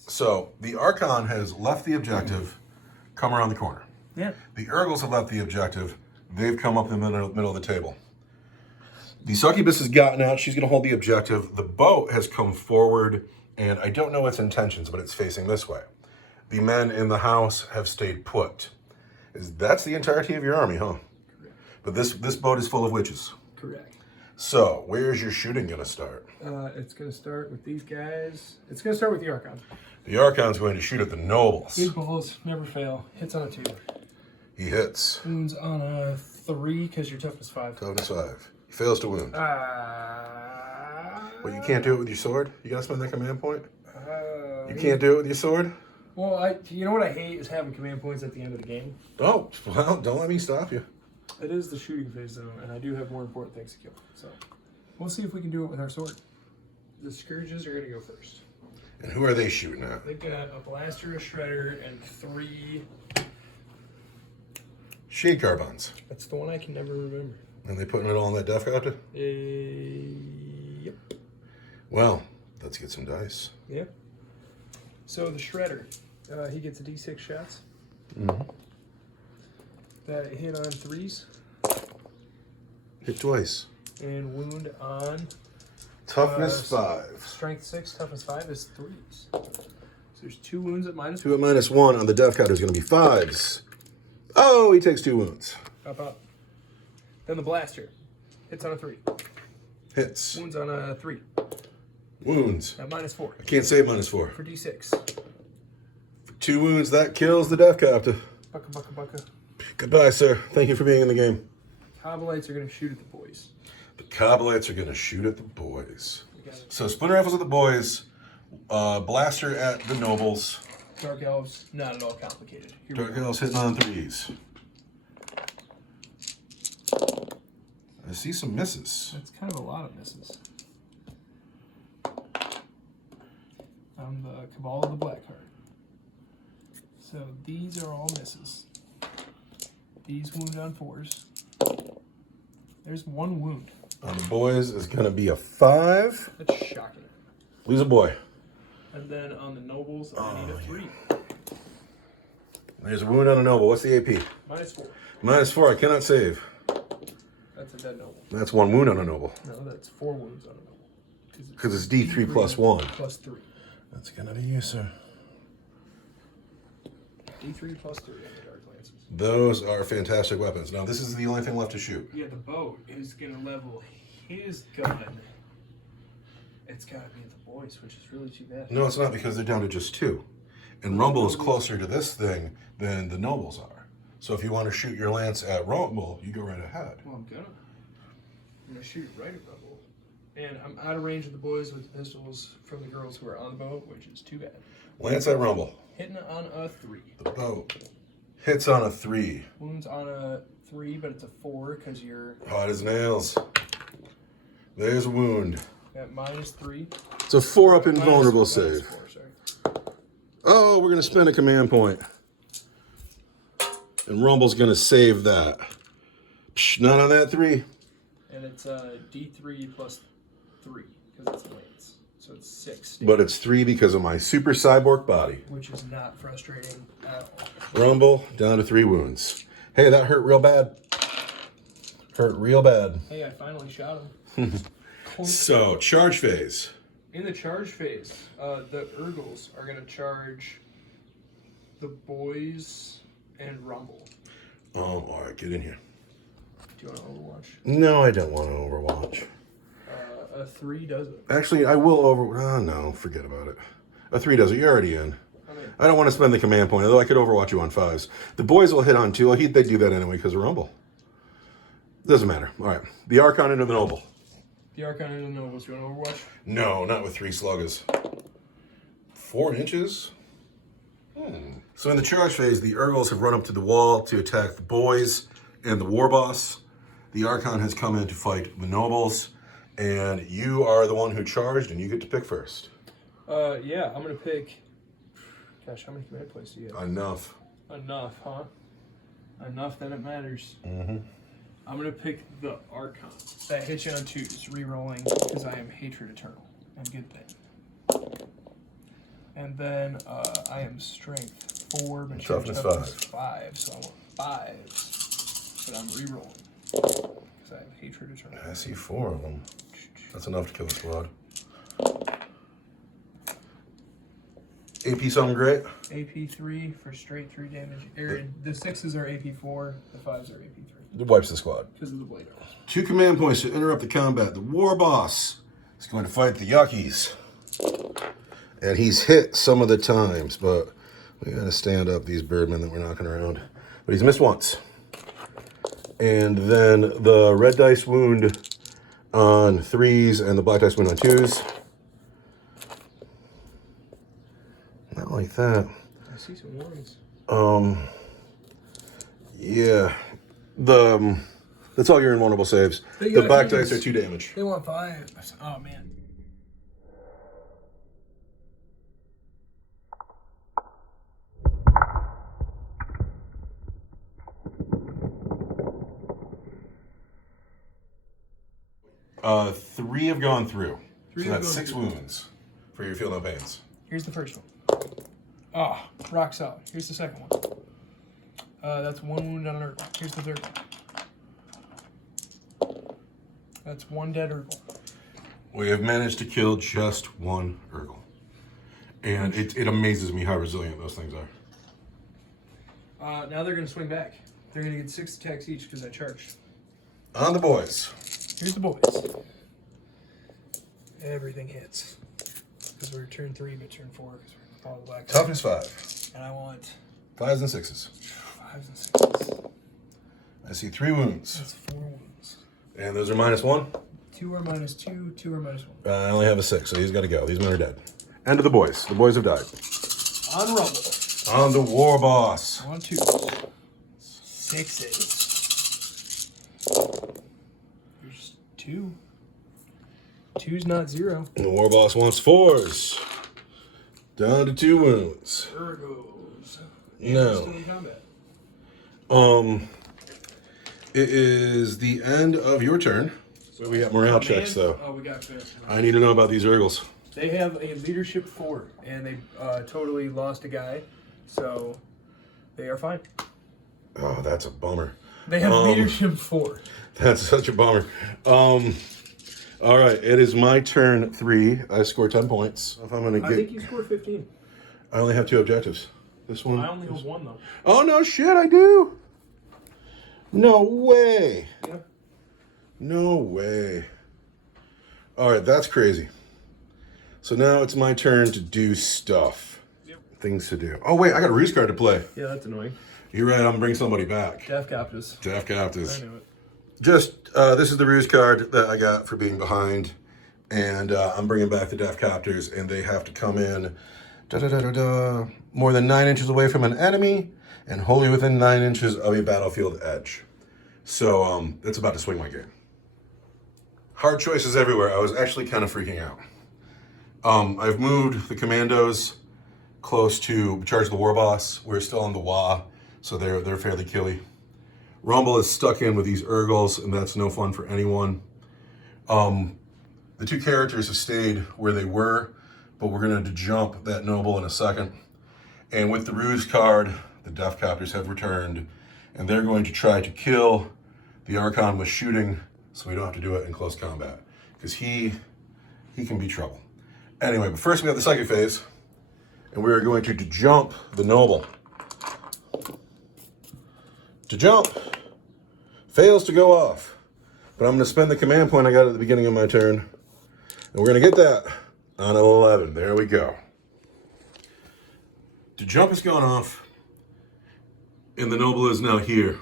So the Archon has left the objective, come around the corner. Yeah. The Urgles have left the objective. They've come up in the middle of the table. The succubus has gotten out. She's going to hold the objective. The boat has come forward, and I don't know its intentions, but it's facing this way. The men in the house have stayed put. That's the entirety of your army, huh? Correct. But this boat is full of witches. Correct. So where's your shooting going to start? It's going to start with these guys. It's going to start with the Archon. The Archon's going to shoot at the nobles. Big balls, never fail. Hits on a 2. He hits. Wounds on a 3 because your toughness 5. Toughness 5. He fails to wound. Well, you can't do it with your sword? You gotta spend that command point? You can't do it with your sword? Well, you know what I hate is having command points at the end of the game. Oh, well, don't let me stop you. It is the shooting phase, though, and I do have more important things to kill. So, we'll see if we can do it with our sword. The Scourges are going to go first. And who are they shooting at? They've got a Blaster, a Shredder, and 3... Shade Carbons. That's the one I can never remember. And they putting it all in that Death Copter? Yep. Well, let's get some dice. Yep. So the Shredder, he gets a D6 shots. Mm-hmm. That hit on 3s. Hit twice. And wound on... Toughness 5. Strength 6, toughness 5 is 3s. So there's 2 wounds at -1. 2 at -1 on the Death Copter is going to be 5s. Oh, he takes 2 wounds. Up. Then the Blaster hits on a 3. Hits. Wounds on a 3. Wounds. At -4. I can't save -4. For D6. For 2 wounds, that kills the Death Copter. Bucka. Goodbye, sir. Thank you for being in the game. Cobalites are going to shoot at the boys. The Cobalites are going to shoot at the boys. So Splinter Rifles at the boys, Blaster at the nobles. Dark Elves, not at all complicated. Here Dark Elves hitting on 3s. I see some misses. That's kind of a lot of misses. On the Cabal of the Black Heart. So these are all misses. These wound on 4s. There's 1 wound. On the boys is going to be a 5. That's shocking. Lose a boy. And then on the nobles, I need a 3. There's a wound on a noble. What's the AP? -4. -4. I cannot save. That's a dead noble. That's 1 wound on a noble. No, that's 4 wounds on a noble. Because it's D3 plus 1. Plus 3. That's going to be you, sir. D3 plus 3 on the Dark Lances. Those are fantastic weapons. Now, this is the only thing left to shoot. Yeah, the boat is going to level his gun. It's got to be the boys, which is really too bad. No, it's not, because they're down to just 2. And Rumble is closer to this thing than the nobles are. So if you want to shoot your lance at Rumble, you go right ahead. Well, I'm going to shoot right at Rumble. And I'm out of range of the boys with the pistols from the girls who are on the boat, which is too bad. Lance at Rumble. Hitting on a 3. The boat hits on a 3. Wounds on a 3, but it's a 4 because you're Hot as nails. There's a wound. at -3. It's a 4 up invulnerable Minus save. 4, sorry. Oh, we're going to spend a command point. And Rumble's going to save that. Psh, not on that 3. And it's D3 plus 3 because it's lance. So it's 6. But it's 3 because of my super cyborg body. Which is not frustrating at all. Rumble, down to 3 wounds. Hey, that hurt real bad. Hurt real bad. Hey, I finally shot him. So, charge phase. In the charge phase, the Urgles are going to charge the boys and Rumble. All right, get in here. Do you want to Overwatch? No, I don't want to Overwatch. A 3 does it. Actually, I will no, forget about it. A 3 does it. You're already in. I don't want to spend the command point, although I could Overwatch you on 5s. The boys will hit on 2. They do that anyway because of Rumble. Doesn't matter. All right. The Archon into the Noble. The Archon into the Nobles. You want to Overwatch? No, not with 3 sluggers. 4 inches? So in the charge phase, the Urgles have run up to the wall to attack the boys and the war boss. The Archon has come in to fight the Nobles, and you are the one who charged, and you get to pick first. Yeah, I'm going to pick... Gosh, how many command points do you have? Enough. Enough, huh? Enough that it matters. Mm-hmm. I'm going to pick the Archon. That hits you on 2s, re-rolling, because I am Hatred Eternal. And good thing. And then I am Strength 4, but Toughness 5, so I want 5s. But I'm re-rolling, because I have Hatred Eternal. I see 4 of them. That's enough to kill a squad. AP something great? AP 3 for straight 3 damage. The 6s are AP 4, the 5s are AP 3. It wipes the squad. Because of the blade arrows. 2 command points to interrupt the combat. The war boss is going to fight the Yuckies. And he's hit some of the times, but we gotta stand up these birdmen that we're knocking around. But he's missed once. And then the red dice wound on 3s and the black dice wound on 2s. Not like that. I see some ones. Yeah. That's all your invulnerable saves. The black dice are 2 damage. They want 5. Oh man. Three have gone through. Three so have that's gone 6 through. wounds for your feel no pains. Here's the first one. Ah, rock solid. Here's the second one. That's 1 wound on an Urgle. Here's the third one. That's 1 dead Urgle. We have managed to kill just 1 Urgle. And it amazes me how resilient those things are. Now they're going to swing back. They're going to get 6 attacks each because I charged. On the boys. Here's the boys. Everything hits. Because we're turn 3, but turn 4 because we're all black. Toughness 5. And I want 5s and 6s. 5s and 6s. I see 3 wounds. That's 4 wounds. And those are -1? 2 are -2, 2 are -1. I only have a 6, so he's got to go. These men are dead. End of the boys. The boys have died. On Rumble. On the war boss. On 2s. 6s. There's 2. 2's not 0. And the war boss wants 4s. Down to 2 wounds. Urgos. No. Still in combat. It is the end of your turn. So we got morale checks, though. Oh, we got fair. I need to know about these Urgles. They have a leadership 4, and they totally lost a guy, so they are fine. Oh, that's a bummer. They have leadership 4. That's such a bummer. All right, it is my turn 3. I scored 10 points. If I'm gonna I think you scored 15. I only have 2 objectives. This one. I only have 1 though. Oh no, shit! I do. No way. Yeah. No way. All right, that's crazy. So now it's my turn to do stuff. Yep. Things to do. Oh wait, I got a ruse card to play. Yeah, that's annoying. You're right. I'm gonna bring somebody back. Death Captives. Death Captives. I knew it. Just, this is the ruse card that I got for being behind. And I'm bringing back the Death Captors, and they have to come in more than 9 inches away from an enemy and wholly within 9 inches of a battlefield edge. So it's about to swing my game. Hard choices everywhere. I was actually kind of freaking out. I've moved the commandos close to charge the war boss. We're still on the Wa, so they're fairly killy. Rumble is stuck in with these Urgles, and that's no fun for anyone. The 2 characters have stayed where they were, but we're going to jump that noble in a second. And with the ruse card, the Death Captors have returned, and they're going to try to kill the Archon with shooting, so we don't have to do it in close combat, because he can be trouble. Anyway, but first we have the psychic phase, and we are going to jump the noble. To jump, Fails to go off. But I'm going to spend the command point I got at the beginning of my turn. And we're going to get that on 11. There we go. The jump has gone off. And the noble is now here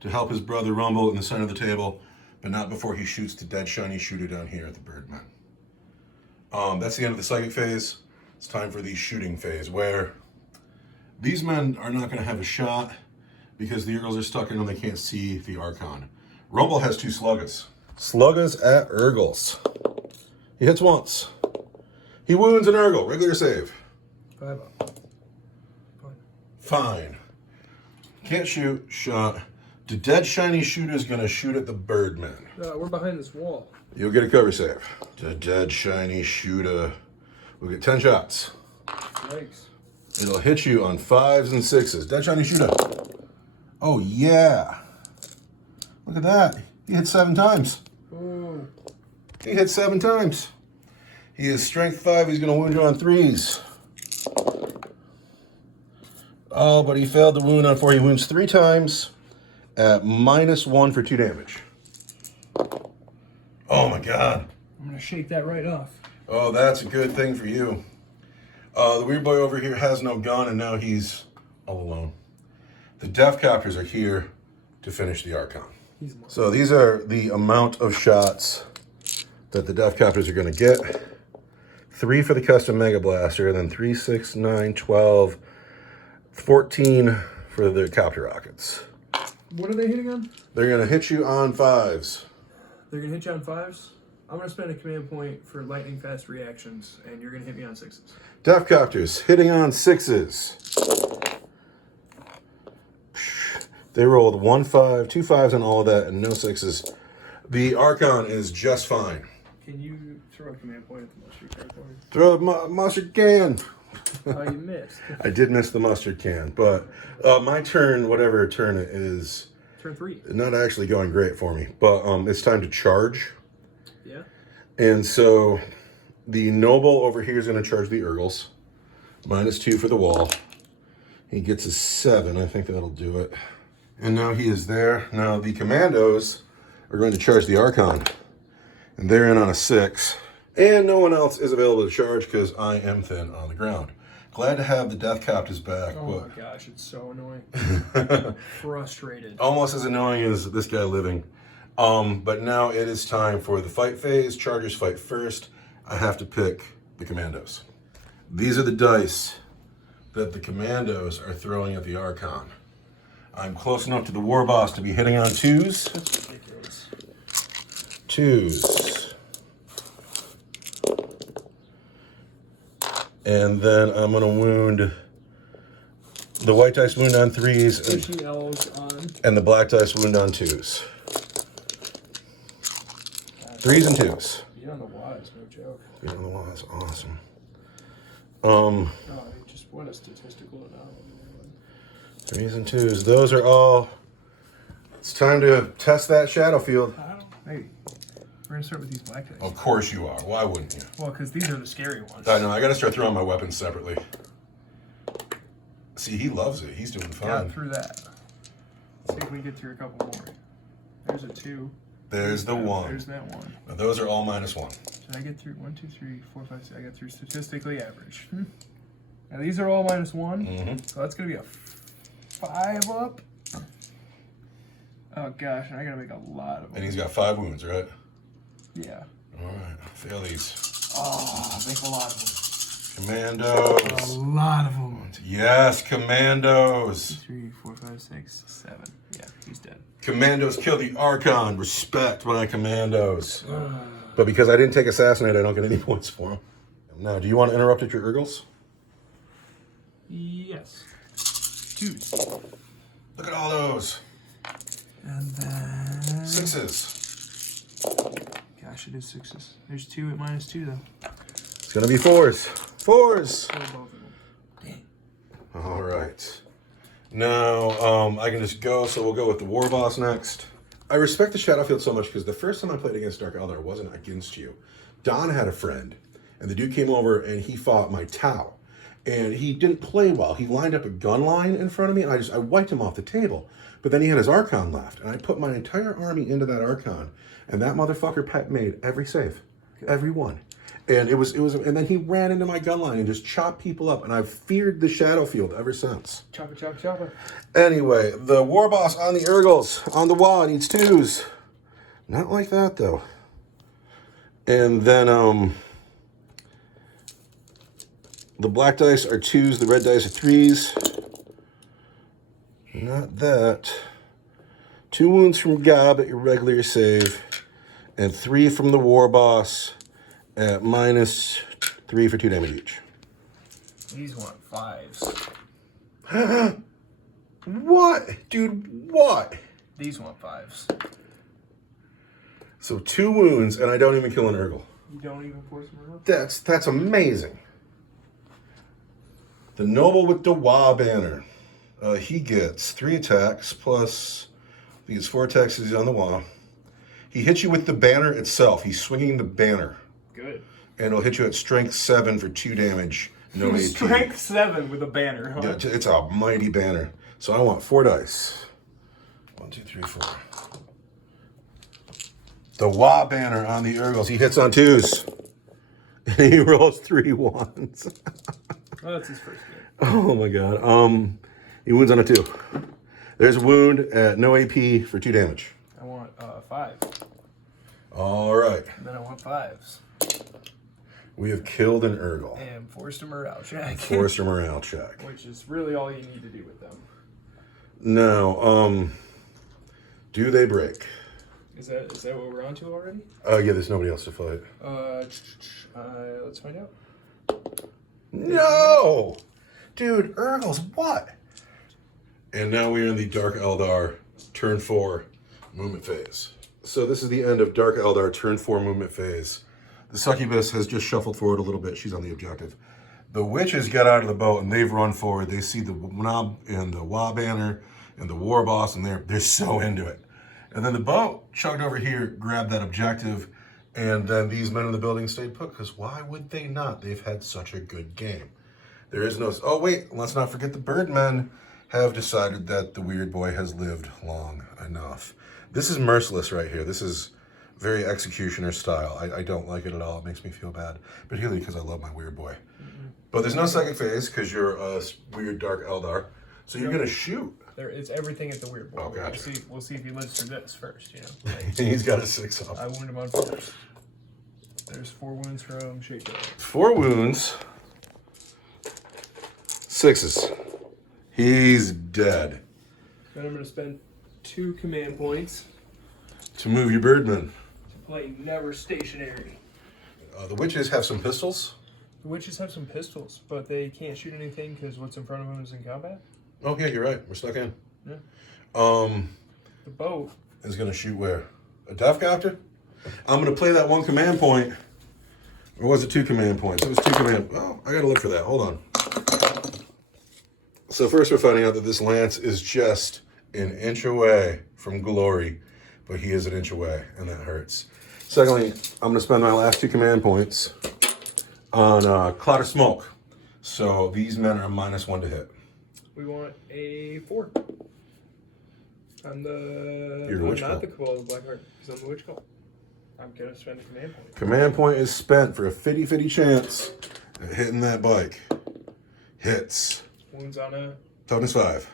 to help his brother rumble in the center of the table, but not before he shoots the dead shiny shooter down here at the birdman. That's the end of the psychic phase. It's time for the shooting phase, where these men are not going to have a shot because the Urgles are stuck in them. They can't see the Archon. Rumble has 2 Sluggas. Sluggas at Urgles. He hits once. He wounds an Urgle. Regular save. 5 up. Fine. Can't shoot. Shot. The dead shiny shooter is going to shoot at the birdman. We're behind this wall. You'll get a cover save. The dead shiny shooter will get 10 shots. Yikes. It'll hit you on 5s and 6s. Dead shiny shooter. Oh, yeah. Look at that. He hit 7 times. Ooh. He hit 7 times. He is strength 5. He's going to wound you on 3s. Oh, but he failed to wound on 4. He wounds 3 times at -1 for 2 damage. Oh my God. I'm going to shake that right off. Oh, that's a good thing for you. The weird boy over here has no gun, and now he's all alone. The Death Captors are here to finish the Archon. So these are the amount of shots that the Death Captors are going to get. 3 for the custom Mega Blaster, and then 3, 6, 9, 12, 14 for the Copter Rockets. What are they hitting on? They're going to hit you on 5s. They're going to hit you on 5s? I'm going to spend a command point for lightning fast reactions, and you're going to hit me on 6s. Death Copters hitting on 6s. They rolled 1 5, 2 5s on all of that, and no 6s. The Archon is just fine. Can you throw a command point at the mustard can for me? Throw a mustard can. Oh, you missed. I did miss the mustard can, but my turn, whatever turn it is, Turn 3. not actually going great for me. But it's time to charge. Yeah. And so the noble over here is going to charge the Urgles. -2 for the wall. He gets a 7. I think that'll do it. And now he is there. Now the commandos are going to charge the Archon. And they're in on a 6. And no one else is available to charge because I am thin on the ground. Glad to have the Death Captors back. Oh my gosh, it's so annoying. Frustrated. Almost as annoying as this guy living. But now it is time for the fight phase. Chargers fight first. I have to pick the commandos. These are the dice that the commandos are throwing at the Archon. I'm close enough to the war boss to be hitting on 2s. That's ridiculous. 2s. And then I'm going to wound the white dice wound on 3s Fishy elves on. and the black dice wound on 2s. 3s and 2s. Beat on the wise, no joke. You know, that's awesome. Oh, just what a statistical anomaly. 3s and 2s. Those are all. It's time to test that shadow field. Hey, we're going to start with these black dice. Of course you are. Why wouldn't you? Well, because these are the scary ones. I know. I got to start throwing my weapons separately. See, he loves it. He's doing Got fine. through that. Let's see if we can get through a couple more. There's a 2. There's the 1. There's that 1. Now, those are all -1. Did I get through 1, 2, 3, 4, 5, 6? I got through statistically average. Now these are all -1. Mm-hmm. So that's going to be a 5 up. Oh gosh, and I got to make a lot of them. And he's got 5 wounds, right? Yeah. All right. Fail these. Oh, make a lot of them. Commandos. A lot of them. Yes, commandos. 3, 4, 5, 6, 7. Yeah, he's dead. Commandos kill the Archon. Respect my commandos. But because I didn't take Assassinate, I don't get any points for them. Now, do you want to interrupt at your Urgles? Yes. 2s. Look at all those. And then... 6s. Gosh, it is 6s. There's 2 at -2 though. It's going to be 4s. 4s. Kill both of them. Dang. All right. Now, I can just go, so we'll go with the War Boss next. I respect the Shadowfield so much because the first time I played against Dark Eldar wasn't against you. Don had a friend, and the dude came over and he fought my Tau. And he didn't play well. He lined up a gun line in front of me, and I wiped him off the table. But then he had his Archon left, and I put my entire army into that Archon, and that motherfucker made every save, every one. And and then he ran into my gun line and just chopped people up, and I've feared the Shadow Field ever since. Chopper, chopper, chopper. Anyway, the War Boss on the Urgles, on the wall, needs 2s. Not like that, though. And then, the black dice are 2s, the red dice are 3s. Not that. 2 wounds from Gob at your regular save, and 3 from the War Boss at -3 for 2 damage each. These want 5s. What? Dude, what? These want 5s. So 2 wounds, and I don't even kill an Urgle. You don't even force them around? That's amazing. The Noble with the Wa banner. He gets 3 attacks plus, he gets 4 attacks as he's on the Wa. He hits you with the banner itself. He's swinging the banner. Good. And it'll hit you at strength 7 for 2 damage. No AP. Strength 7 with a banner, huh? Yeah, it's a mighty banner. So I want 4 dice. 1, 2, 3, 4. The Wa banner on the Urgles. He hits on 2s. And he rolls 3 1s. Oh, that's his first game. Oh my god. He wounds on a 2. There's a wound at no AP for 2 damage. I want 5. All right. And then I want 5s. We have killed an Urgle. And forced a morale check. Forced a morale check. Which is really all you need to do with them. Now, do they break? Is that what we're on to already? Yeah, there's nobody else to fight. Let's find out. No! Dude, Urgles, what? And now we're in the Dark Eldar turn 4 movement phase. So this is the end of Dark Eldar turn 4 movement phase. The succubus has just shuffled forward a little bit. She's on the objective. The witches get out of the boat and they've run forward. They see the Knob and the Wa banner and the War Boss, and they're so into it. And then the boat chugged over here, grabbed that objective, and then these men in the building stayed put, because why would they not? They've had such a good game. There is no... Oh, wait, let's not forget the Birdmen have decided that the weird boy has lived long enough. This is merciless right here. This is very executioner style. I don't like it at all. It makes me feel bad. But really, because I love my weird boy. Mm-hmm. But there's no second phase, because you're a weird Dark Eldar. So you're going to shoot. It's everything at the weird boy. Oh, gotcha. We'll see if he lives through this first, you know. Like, he's got a 6 up. I wound him on 4s. There's 4 wounds from Shakedown. 4 wounds. 6s. He's dead. Then I'm going to spend 2 command points To move your Birdman. to play Never Stationary. The witches have some pistols. The witches have some pistols, but they can't shoot anything because what's in front of them is in combat. Oh, yeah, you're right. We're stuck in. Yeah. The boat is going to shoot where? A Death Copter? I'm going to play that 1 command point. Or was it 2 command points? It was 2 command... Oh, I got to look for that. Hold on. So first we're finding out that this lance is just an inch away from glory. But he is an inch away, and that hurts. Secondly, I'm going to spend my last 2 command points on Cloud of Smoke. So these men are -1 to hit. we want a 4. I'm the... You're the witch I'm call. not the Cabal of the Blackheart, because I'm the witch call. I'm going to spend a command point. Command point is spent for a 50-50 chance at hitting that bike. Hits. Wounds on a... Toughness 5.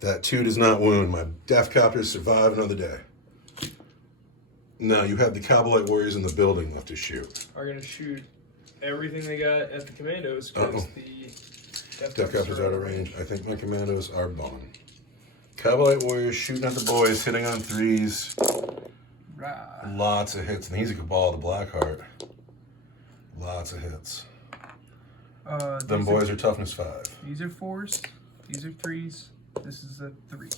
That 2 does not wound. My Death Copters survive another day. Now, you have the Cowboy Warriors in the building left to shoot. Are going to shoot everything they got at the commandos, because the... Death Copters are out of range. I think my commandos are gone. Cowboy Warriors shooting at the boys, hitting on 3s. Rah. Lots of hits. And he's a Cabal of the Blackheart. Lots of hits. Them boys are toughness 5. These are 4s. These are 3s. This is a 3.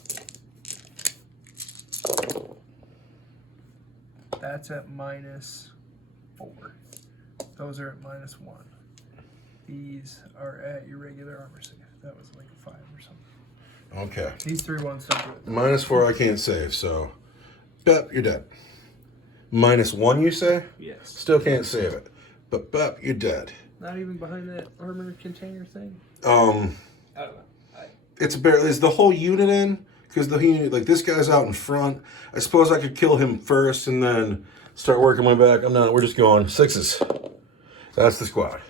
That's at -4. Those are at -1. These are at your regular armor save. That was like a 5 or something. Okay. These 3 ones don't do it. -4 I can't save, so... Bep, you're dead. -1 you say? Yes. Still can't save it. But Bep, you're dead. Not even behind that armor container thing? Um, I don't know. it's barely. Is the whole unit in? Because the unit, like this guy's out in front. I suppose I could kill him first and then start working my back. I'm not. We're just going 6s. That's the squad.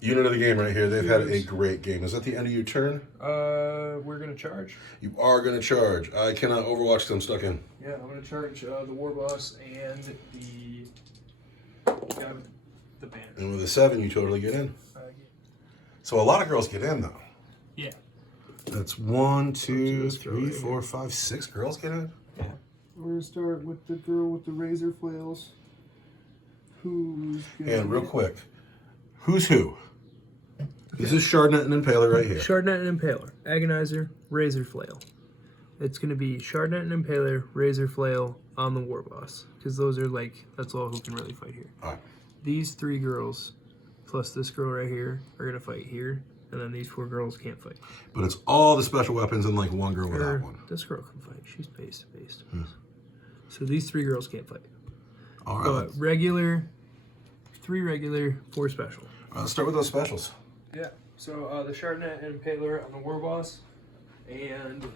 Unit of the game right here. They've had a great game. Is that the end of your turn? We're gonna charge. You are going to charge. I cannot overwatch because I'm stuck in. Yeah, I'm gonna charge the war boss and the guy with the banner. And with a 7, you totally get in. So a lot of girls get in, though. Yeah. That's 1, 2, 3, 4, 5, 6 girls get in? Yeah. We're gonna start with the girl with the razor flails. Who's And real quick, who's who? This is Shardnet and Impaler right here. Shardnet and Impaler, Agonizer, Razor Flail. It's going to be Shardnet and Impaler, Razor Flail on the War Boss. Because those are like, that's all who can really fight here. All right. These 3 girls, plus this girl right here, are going to fight here. And then these 4 girls can't fight. But it's all the special weapons and like one girl without one. This girl can fight. She's base to base. So these 3 girls can't fight. All right. But regular, 3 regular, 4 special. Let's start with those specials. Yeah, so the Shardnet and Impaler on the War Boss, and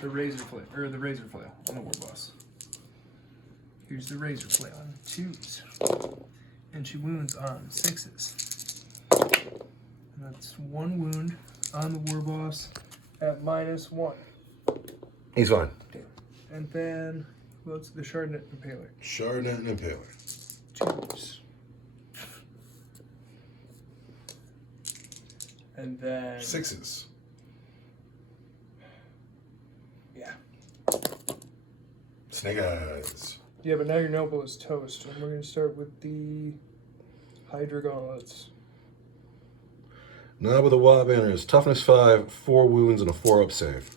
the Razor Flail on the War Boss. Here's the Razor Flail on 2s, and she wounds on 6s. And that's 1 wound on the War Boss at -1. He's fine. Damn. And then, what's the Shardnet and Impaler? Shardnet and Impaler. 2s. And then 6s. Yeah. Snake Eyes. Yeah, but now your noble is toast, and we're gonna start with the Hydra Gauntlets. Knob with a Wa banner is toughness 5, 4 wounds, and a 4-up save.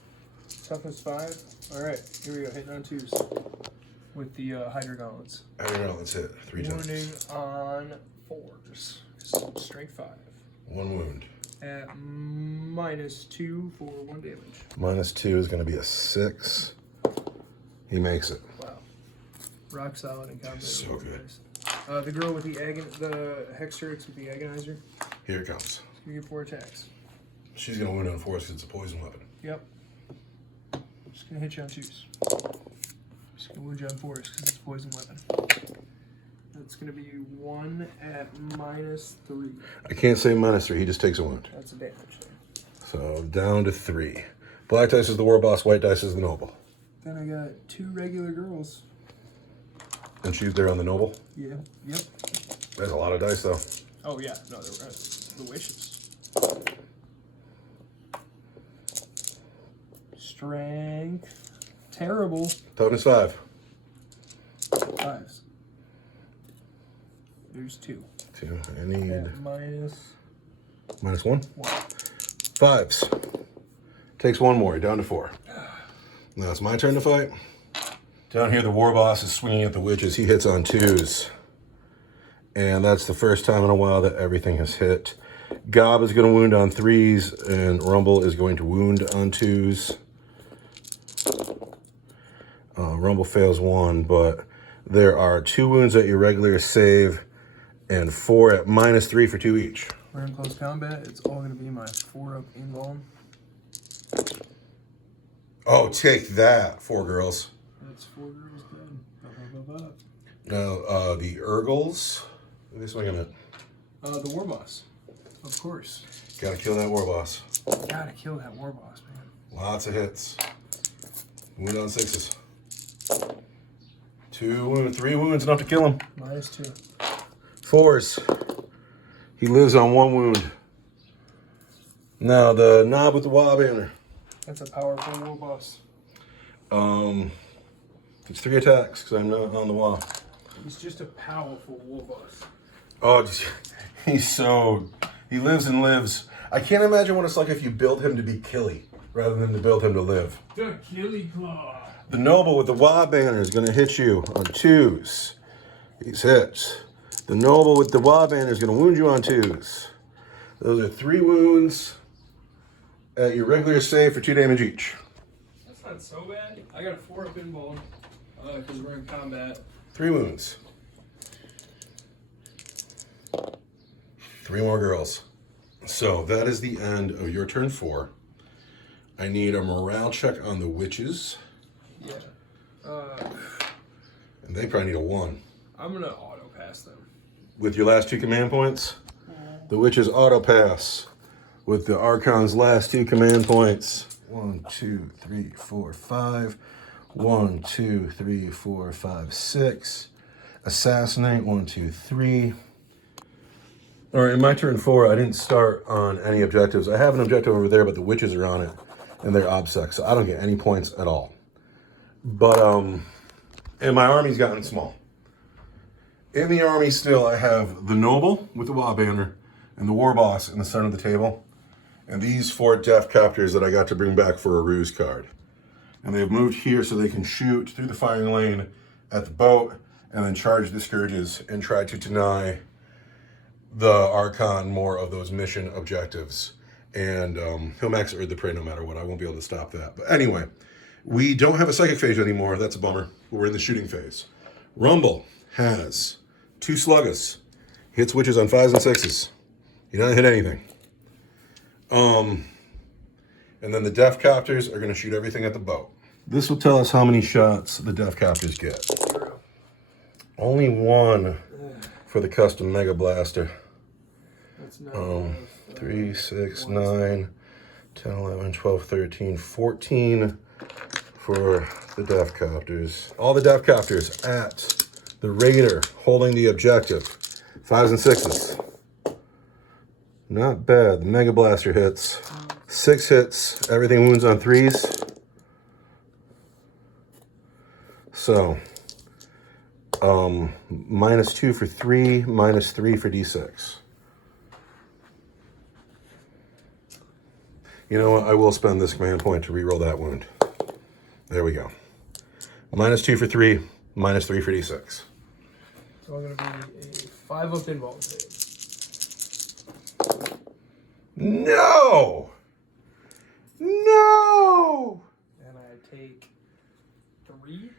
Toughness 5. All right, here we go. Hitting on 2s with the Hydra Gauntlets. I don't know. Let's hit 3 times. Wounding on 4s. Strength 5. 1 wound. At -2 for 1 damage. -2 is going to be a 6. He makes it. Wow. Rock solid in combat. So good. The girl with the Hex turrets with the Agonizer. Here it comes. You get 4 attacks. She's going to wound on 4s because it's a poison weapon. Yep. Just gonna hit you on 2s. Just gonna wound you on 4s because it's a poison weapon. That's gonna be 1 at -3. I can't say -3. He just takes a wound. That's a damage there. So down to 3. Black dice is the war boss. White dice is the noble. Then I got 2 regular girls. And she's there on the noble. Yeah. Yep. There's a lot of dice though. Oh yeah. No, they're the wishes. Strength. Terrible. Toughness 5. 5s. There's 2. 2. I need At -1. -1. 5s. Takes 1 more. Down to 4. Now it's my turn to fight. Down here, the war boss is swinging at the witches. He hits on 2s. And that's the first time in a while that everything has hit. Gob is going to wound on 3s, and Rumble is going to wound on 2s. Rumble fails 1, but there are 2 wounds at your regular save and 4 at -3 for 2 each. We're in close combat. It's all going to be my 4-up invuln. Oh, take that, 4 girls. That's 4 girls dead. Now, the Urgles. What are they swinging at? The war boss, of course. Gotta kill that war boss. Gotta kill that war boss, man. Lots of hits. Wound on 6s. 2 wounds, 3 wounds, enough to kill him. -2. 4s. He lives on 1 wound. Now the knob with the Wa banner. That's a powerful war boss. It's 3 attacks because I'm not on the Wa. He's just a powerful war boss. Oh, he lives and lives. I can't imagine what it's like if you build him to be killy rather than to build him to live. The Killy Claw. The noble with the Wa banner is going to hit you on 2s. He's hit. The noble with the Wa banner is going to wound you on 2s. Those are 3 wounds at your regular save for 2 damage each. That's not so bad. I got a 4-up invuln because we're in combat. 3 wounds. 3 more girls. So that is the end of your turn 4. I need a morale check on the witches. Yeah. And they probably need a 1. I'm gonna auto pass them. With your last 2 command points, the witches auto pass. With the Archon's last 2 command points. 1, 2, 3, 4, 5. 1, 2, 3, 4, 5, 6. Assassinate. 1, 2, 3. All right, in my turn 4, I didn't start on any objectives. I have an objective over there, but the witches are on it, and they're obsec, so I don't get any points at all. But, and my army's gotten small. In the army still, I have the noble with the Wa banner and the war boss in the center of the table, and these 4 death captors that I got to bring back for a ruse card. And they've moved here so they can shoot through the firing lane at the boat and then charge the scourges and try to deny the Archon more of those mission objectives. And he'll max Earth the Prey no matter what. I won't be able to stop that. But anyway, we don't have a psychic phase anymore. That's a bummer. We're in the shooting phase. Rumble has 2 sluggas. Hits witches on 5s and 6s. He doesn't hit anything. And then the Death Copters are going to shoot everything at the boat. This will tell us how many shots the Death Copters get. 0. Only 1 for the custom Mega Blaster. That's not 3, 6, 9, 10, 11, 12, 13, 14 for the Death Copters. All the Death Copters at the Raider holding the objective. 5s and 6s. Not bad. The Mega Blaster hits. 6 hits. Everything wounds on 3s. So, -2 for 3, -3 for D6. You know what? I will spend this command point to reroll that wound. There we go. -2 for 3, -3 for D6. So I'm gonna be a 5 up involuntary. No! No! And I take 3.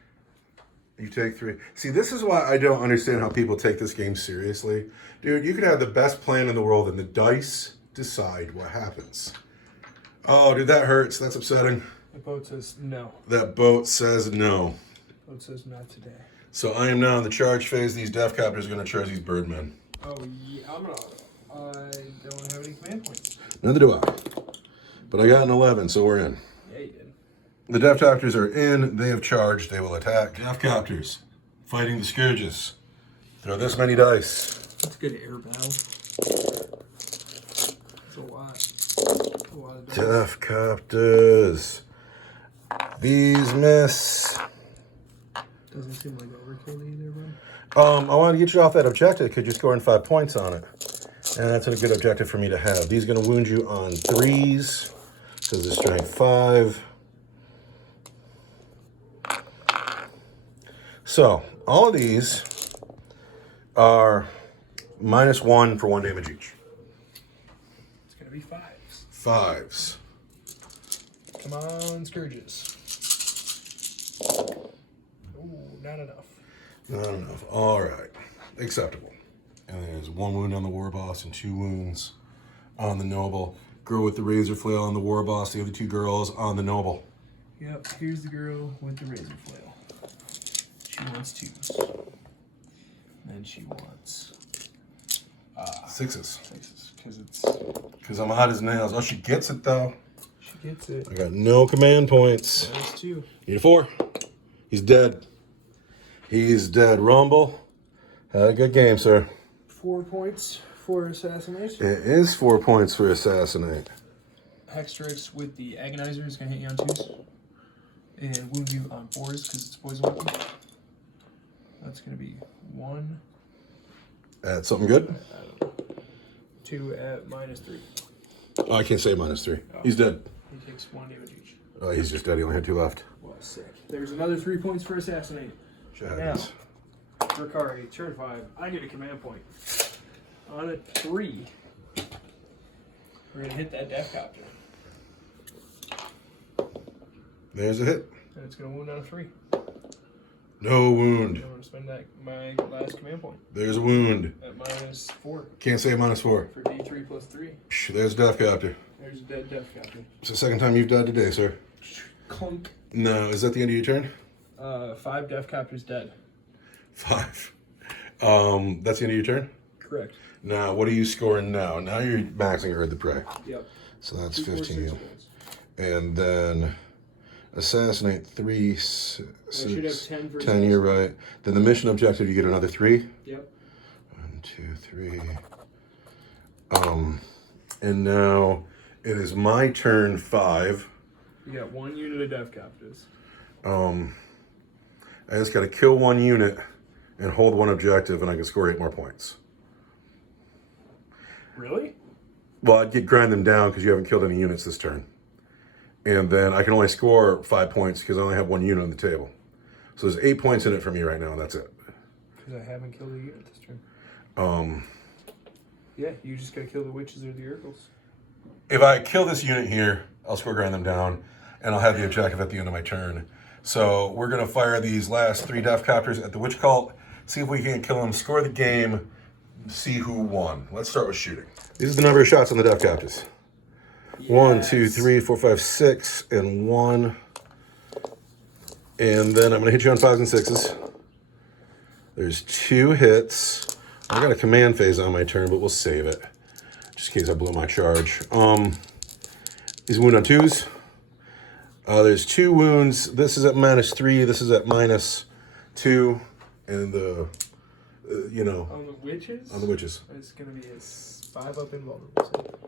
You take 3. See, this is why I don't understand how people take this game seriously. Dude, you could have the best plan in the world and the dice decide what happens. Oh, dude, that hurts. That's upsetting. The boat says no. That boat says no. The boat says not today. So I am now in the charge phase. These Death Copters are going to charge these Birdmen. Oh, yeah, I'm gonna. I don't have any command points. Neither do I. But I got an 11, so we're in. Yeah, you did. The Death Copters are in. They have charged. They will attack. Death Copters fighting the Scourges. Throw this many dice. That's a good air battle. That's a lot. A lot of dice. Death Copters. These miss. Doesn't seem like overkill either, bro. I want to get you off that objective because you're scoring 5 points on it. And that's a good objective for me to have. These are going to wound you on 3s because it's strength 5. So, all of these are -1 for 1 damage each. It's gonna be 5s. 5s. Come on, Scourges. Ooh, not enough. Not enough. All right. Acceptable. And there's 1 wound on the war boss and 2 wounds on the noble. Girl with the razor flail on the war boss. The other 2 girls on the noble. Yep, here's the girl with the razor flail. She wants 2s. And she wants 6s. 6s, because it's... Because I'm hot as nails. Oh, she gets it though. She gets it. I got no command points. There's 2. Need a 4. He's dead. He's dead. Rumble. Had a good game, sir. 4 points for assassination. It is 4 points for assassinate. Hextrix with the Agonizer is going to hit you on 2s. And wound you on 4s because it's poison weapon. That's going to be 1. Add something good? I don't know. 2 at -3. Oh, I can't say -3. He's dead. He takes 1 damage each. Oh, he's just dead. He only had 2 left. Well, sick. There's another 3 points for assassinate. Shit happens. Drukhari, turn 5. I get a command point. On a 3, we're going to hit that Death Copter. There's a hit. And it's going to wound on a 3. No wound. I'm gonna spend that my last command point There's a wound. at -4 Can't say -4. for D3 + 3. There's Death Captor. There's a dead Death Captain. It's the second time you've died today, sir. Clunk. No, is that the end of your turn? 5 Death Captors dead. 5. That's the end of your turn? Correct. Now, what are you scoring now? Now you're maxing Herd the Prey. Yep. So that's 2, 4, 6 15. points. And then assassinate 3, I should have 10 for 10, you're right. Then the mission objective, you get another 3. Yep. 1, 2, 3. And now it is my turn 5. You got 1 unit of Death Captives. I just got to kill 1 unit and hold 1 objective, and I can score 8 more points. Really? Well, I'd grind them down because you haven't killed any units this turn. And then I can only score 5 points because I only have 1 unit on the table. So there's 8 points in it for me right now, and that's it. Because I haven't killed a unit this turn. Yeah, you just gotta kill the witches or the Urkels. If I kill this unit here, I'll score grind them down, and I'll have the objective at the end of my turn. So we're going to fire these last 3 Death Captors at the Witch Cult, see if we can kill them, score the game, see who won. Let's start with shooting. These are the number of shots on the Death Captors. Yes. 1, 2, 3, 4, 5, 6, and 1. And then I'm going to hit you on 5s and 6s. There's 2 hits. I got a command phase on my turn, but we'll save it. Just in case I blow my charge. These wound on 2s. There's 2 wounds. This is at -3. This is at -2. And the, you know. On the witches? On the witches. It's going to be a 5 up invulnerable.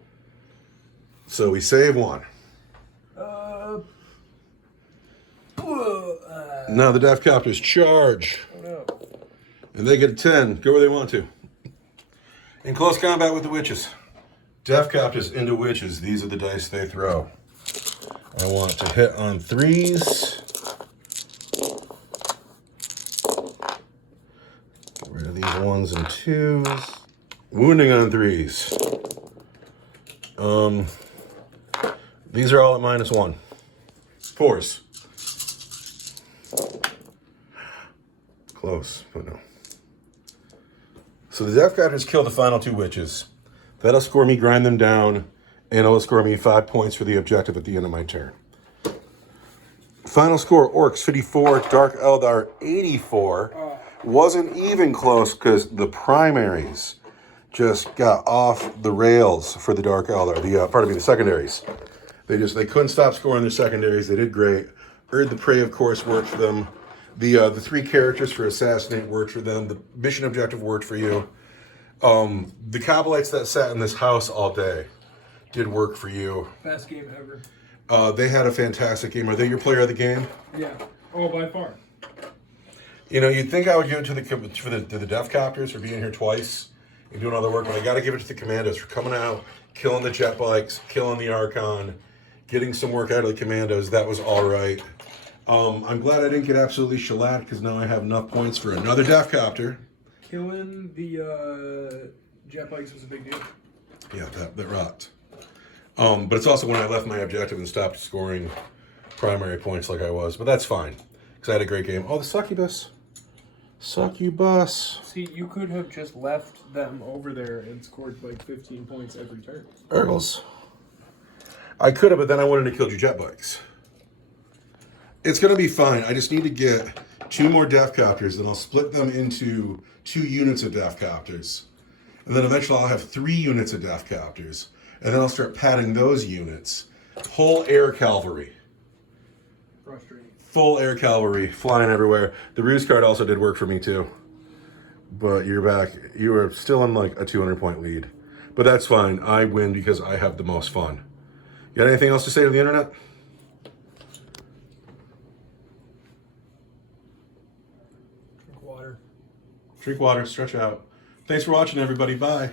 So we save 1. Now the Death Captors charge. Oh no. And they get a 10. Go where they want to. In close combat with the witches. Death Captors into witches. These are the dice they throw. I want to hit on 3s. Get rid of these 1s and 2s. Wounding on 3s. These are all at -1. 4s. Close, but no. So the Death Captors kill the final 2 witches. That'll score me, grind them down, and it'll score me 5 points for the objective at the end of my turn. Final score, Orks 54, Dark Eldar 84. Wasn't even close because the primaries just got off the rails for the Dark Eldar. The secondaries. They couldn't stop scoring their secondaries. They did great. Herd the Prey, of course, worked for them. The 3 characters for Assassinate worked for them. The mission objective worked for you. The Kabbalites that sat in this house all day did work for you. Best game ever. They had a fantastic game. Are they your player of the game? Yeah. Oh, by far. You know, you'd think I would give it to the Death Captors for being here twice and doing all the work, but I got to give it to the Commandos for coming out, killing the jet bikes, killing the Archon, getting some work out of the Commandos. That was all right. I'm glad I didn't get absolutely shellacked because now I have enough points for another Death Captor. Killing the jet bikes was a big deal. Yeah, that rocked. But it's also when I left my objective and stopped scoring primary points like I was. But that's fine because I had a great game. Oh, the Succubus. Succubus. See, you could have just left them over there and scored like 15 points every turn. Urgles. I could have, but then I wanted to kill your jet bikes. It's going to be fine. I just need to get 2 more Death Captors, then I'll split them into 2 units of Death Captors. And then eventually I'll have 3 units of Death Captors. And then I'll start padding those units. Whole air cavalry. Frustrating. Full air cavalry, flying everywhere. The Ruse card also did work for me too. But you're back. You are still in like a 200-point lead. But that's fine. I win because I have the most fun. You got anything else to say to the internet? Drink water. Drink water, stretch out. Thanks for watching, everybody. Bye.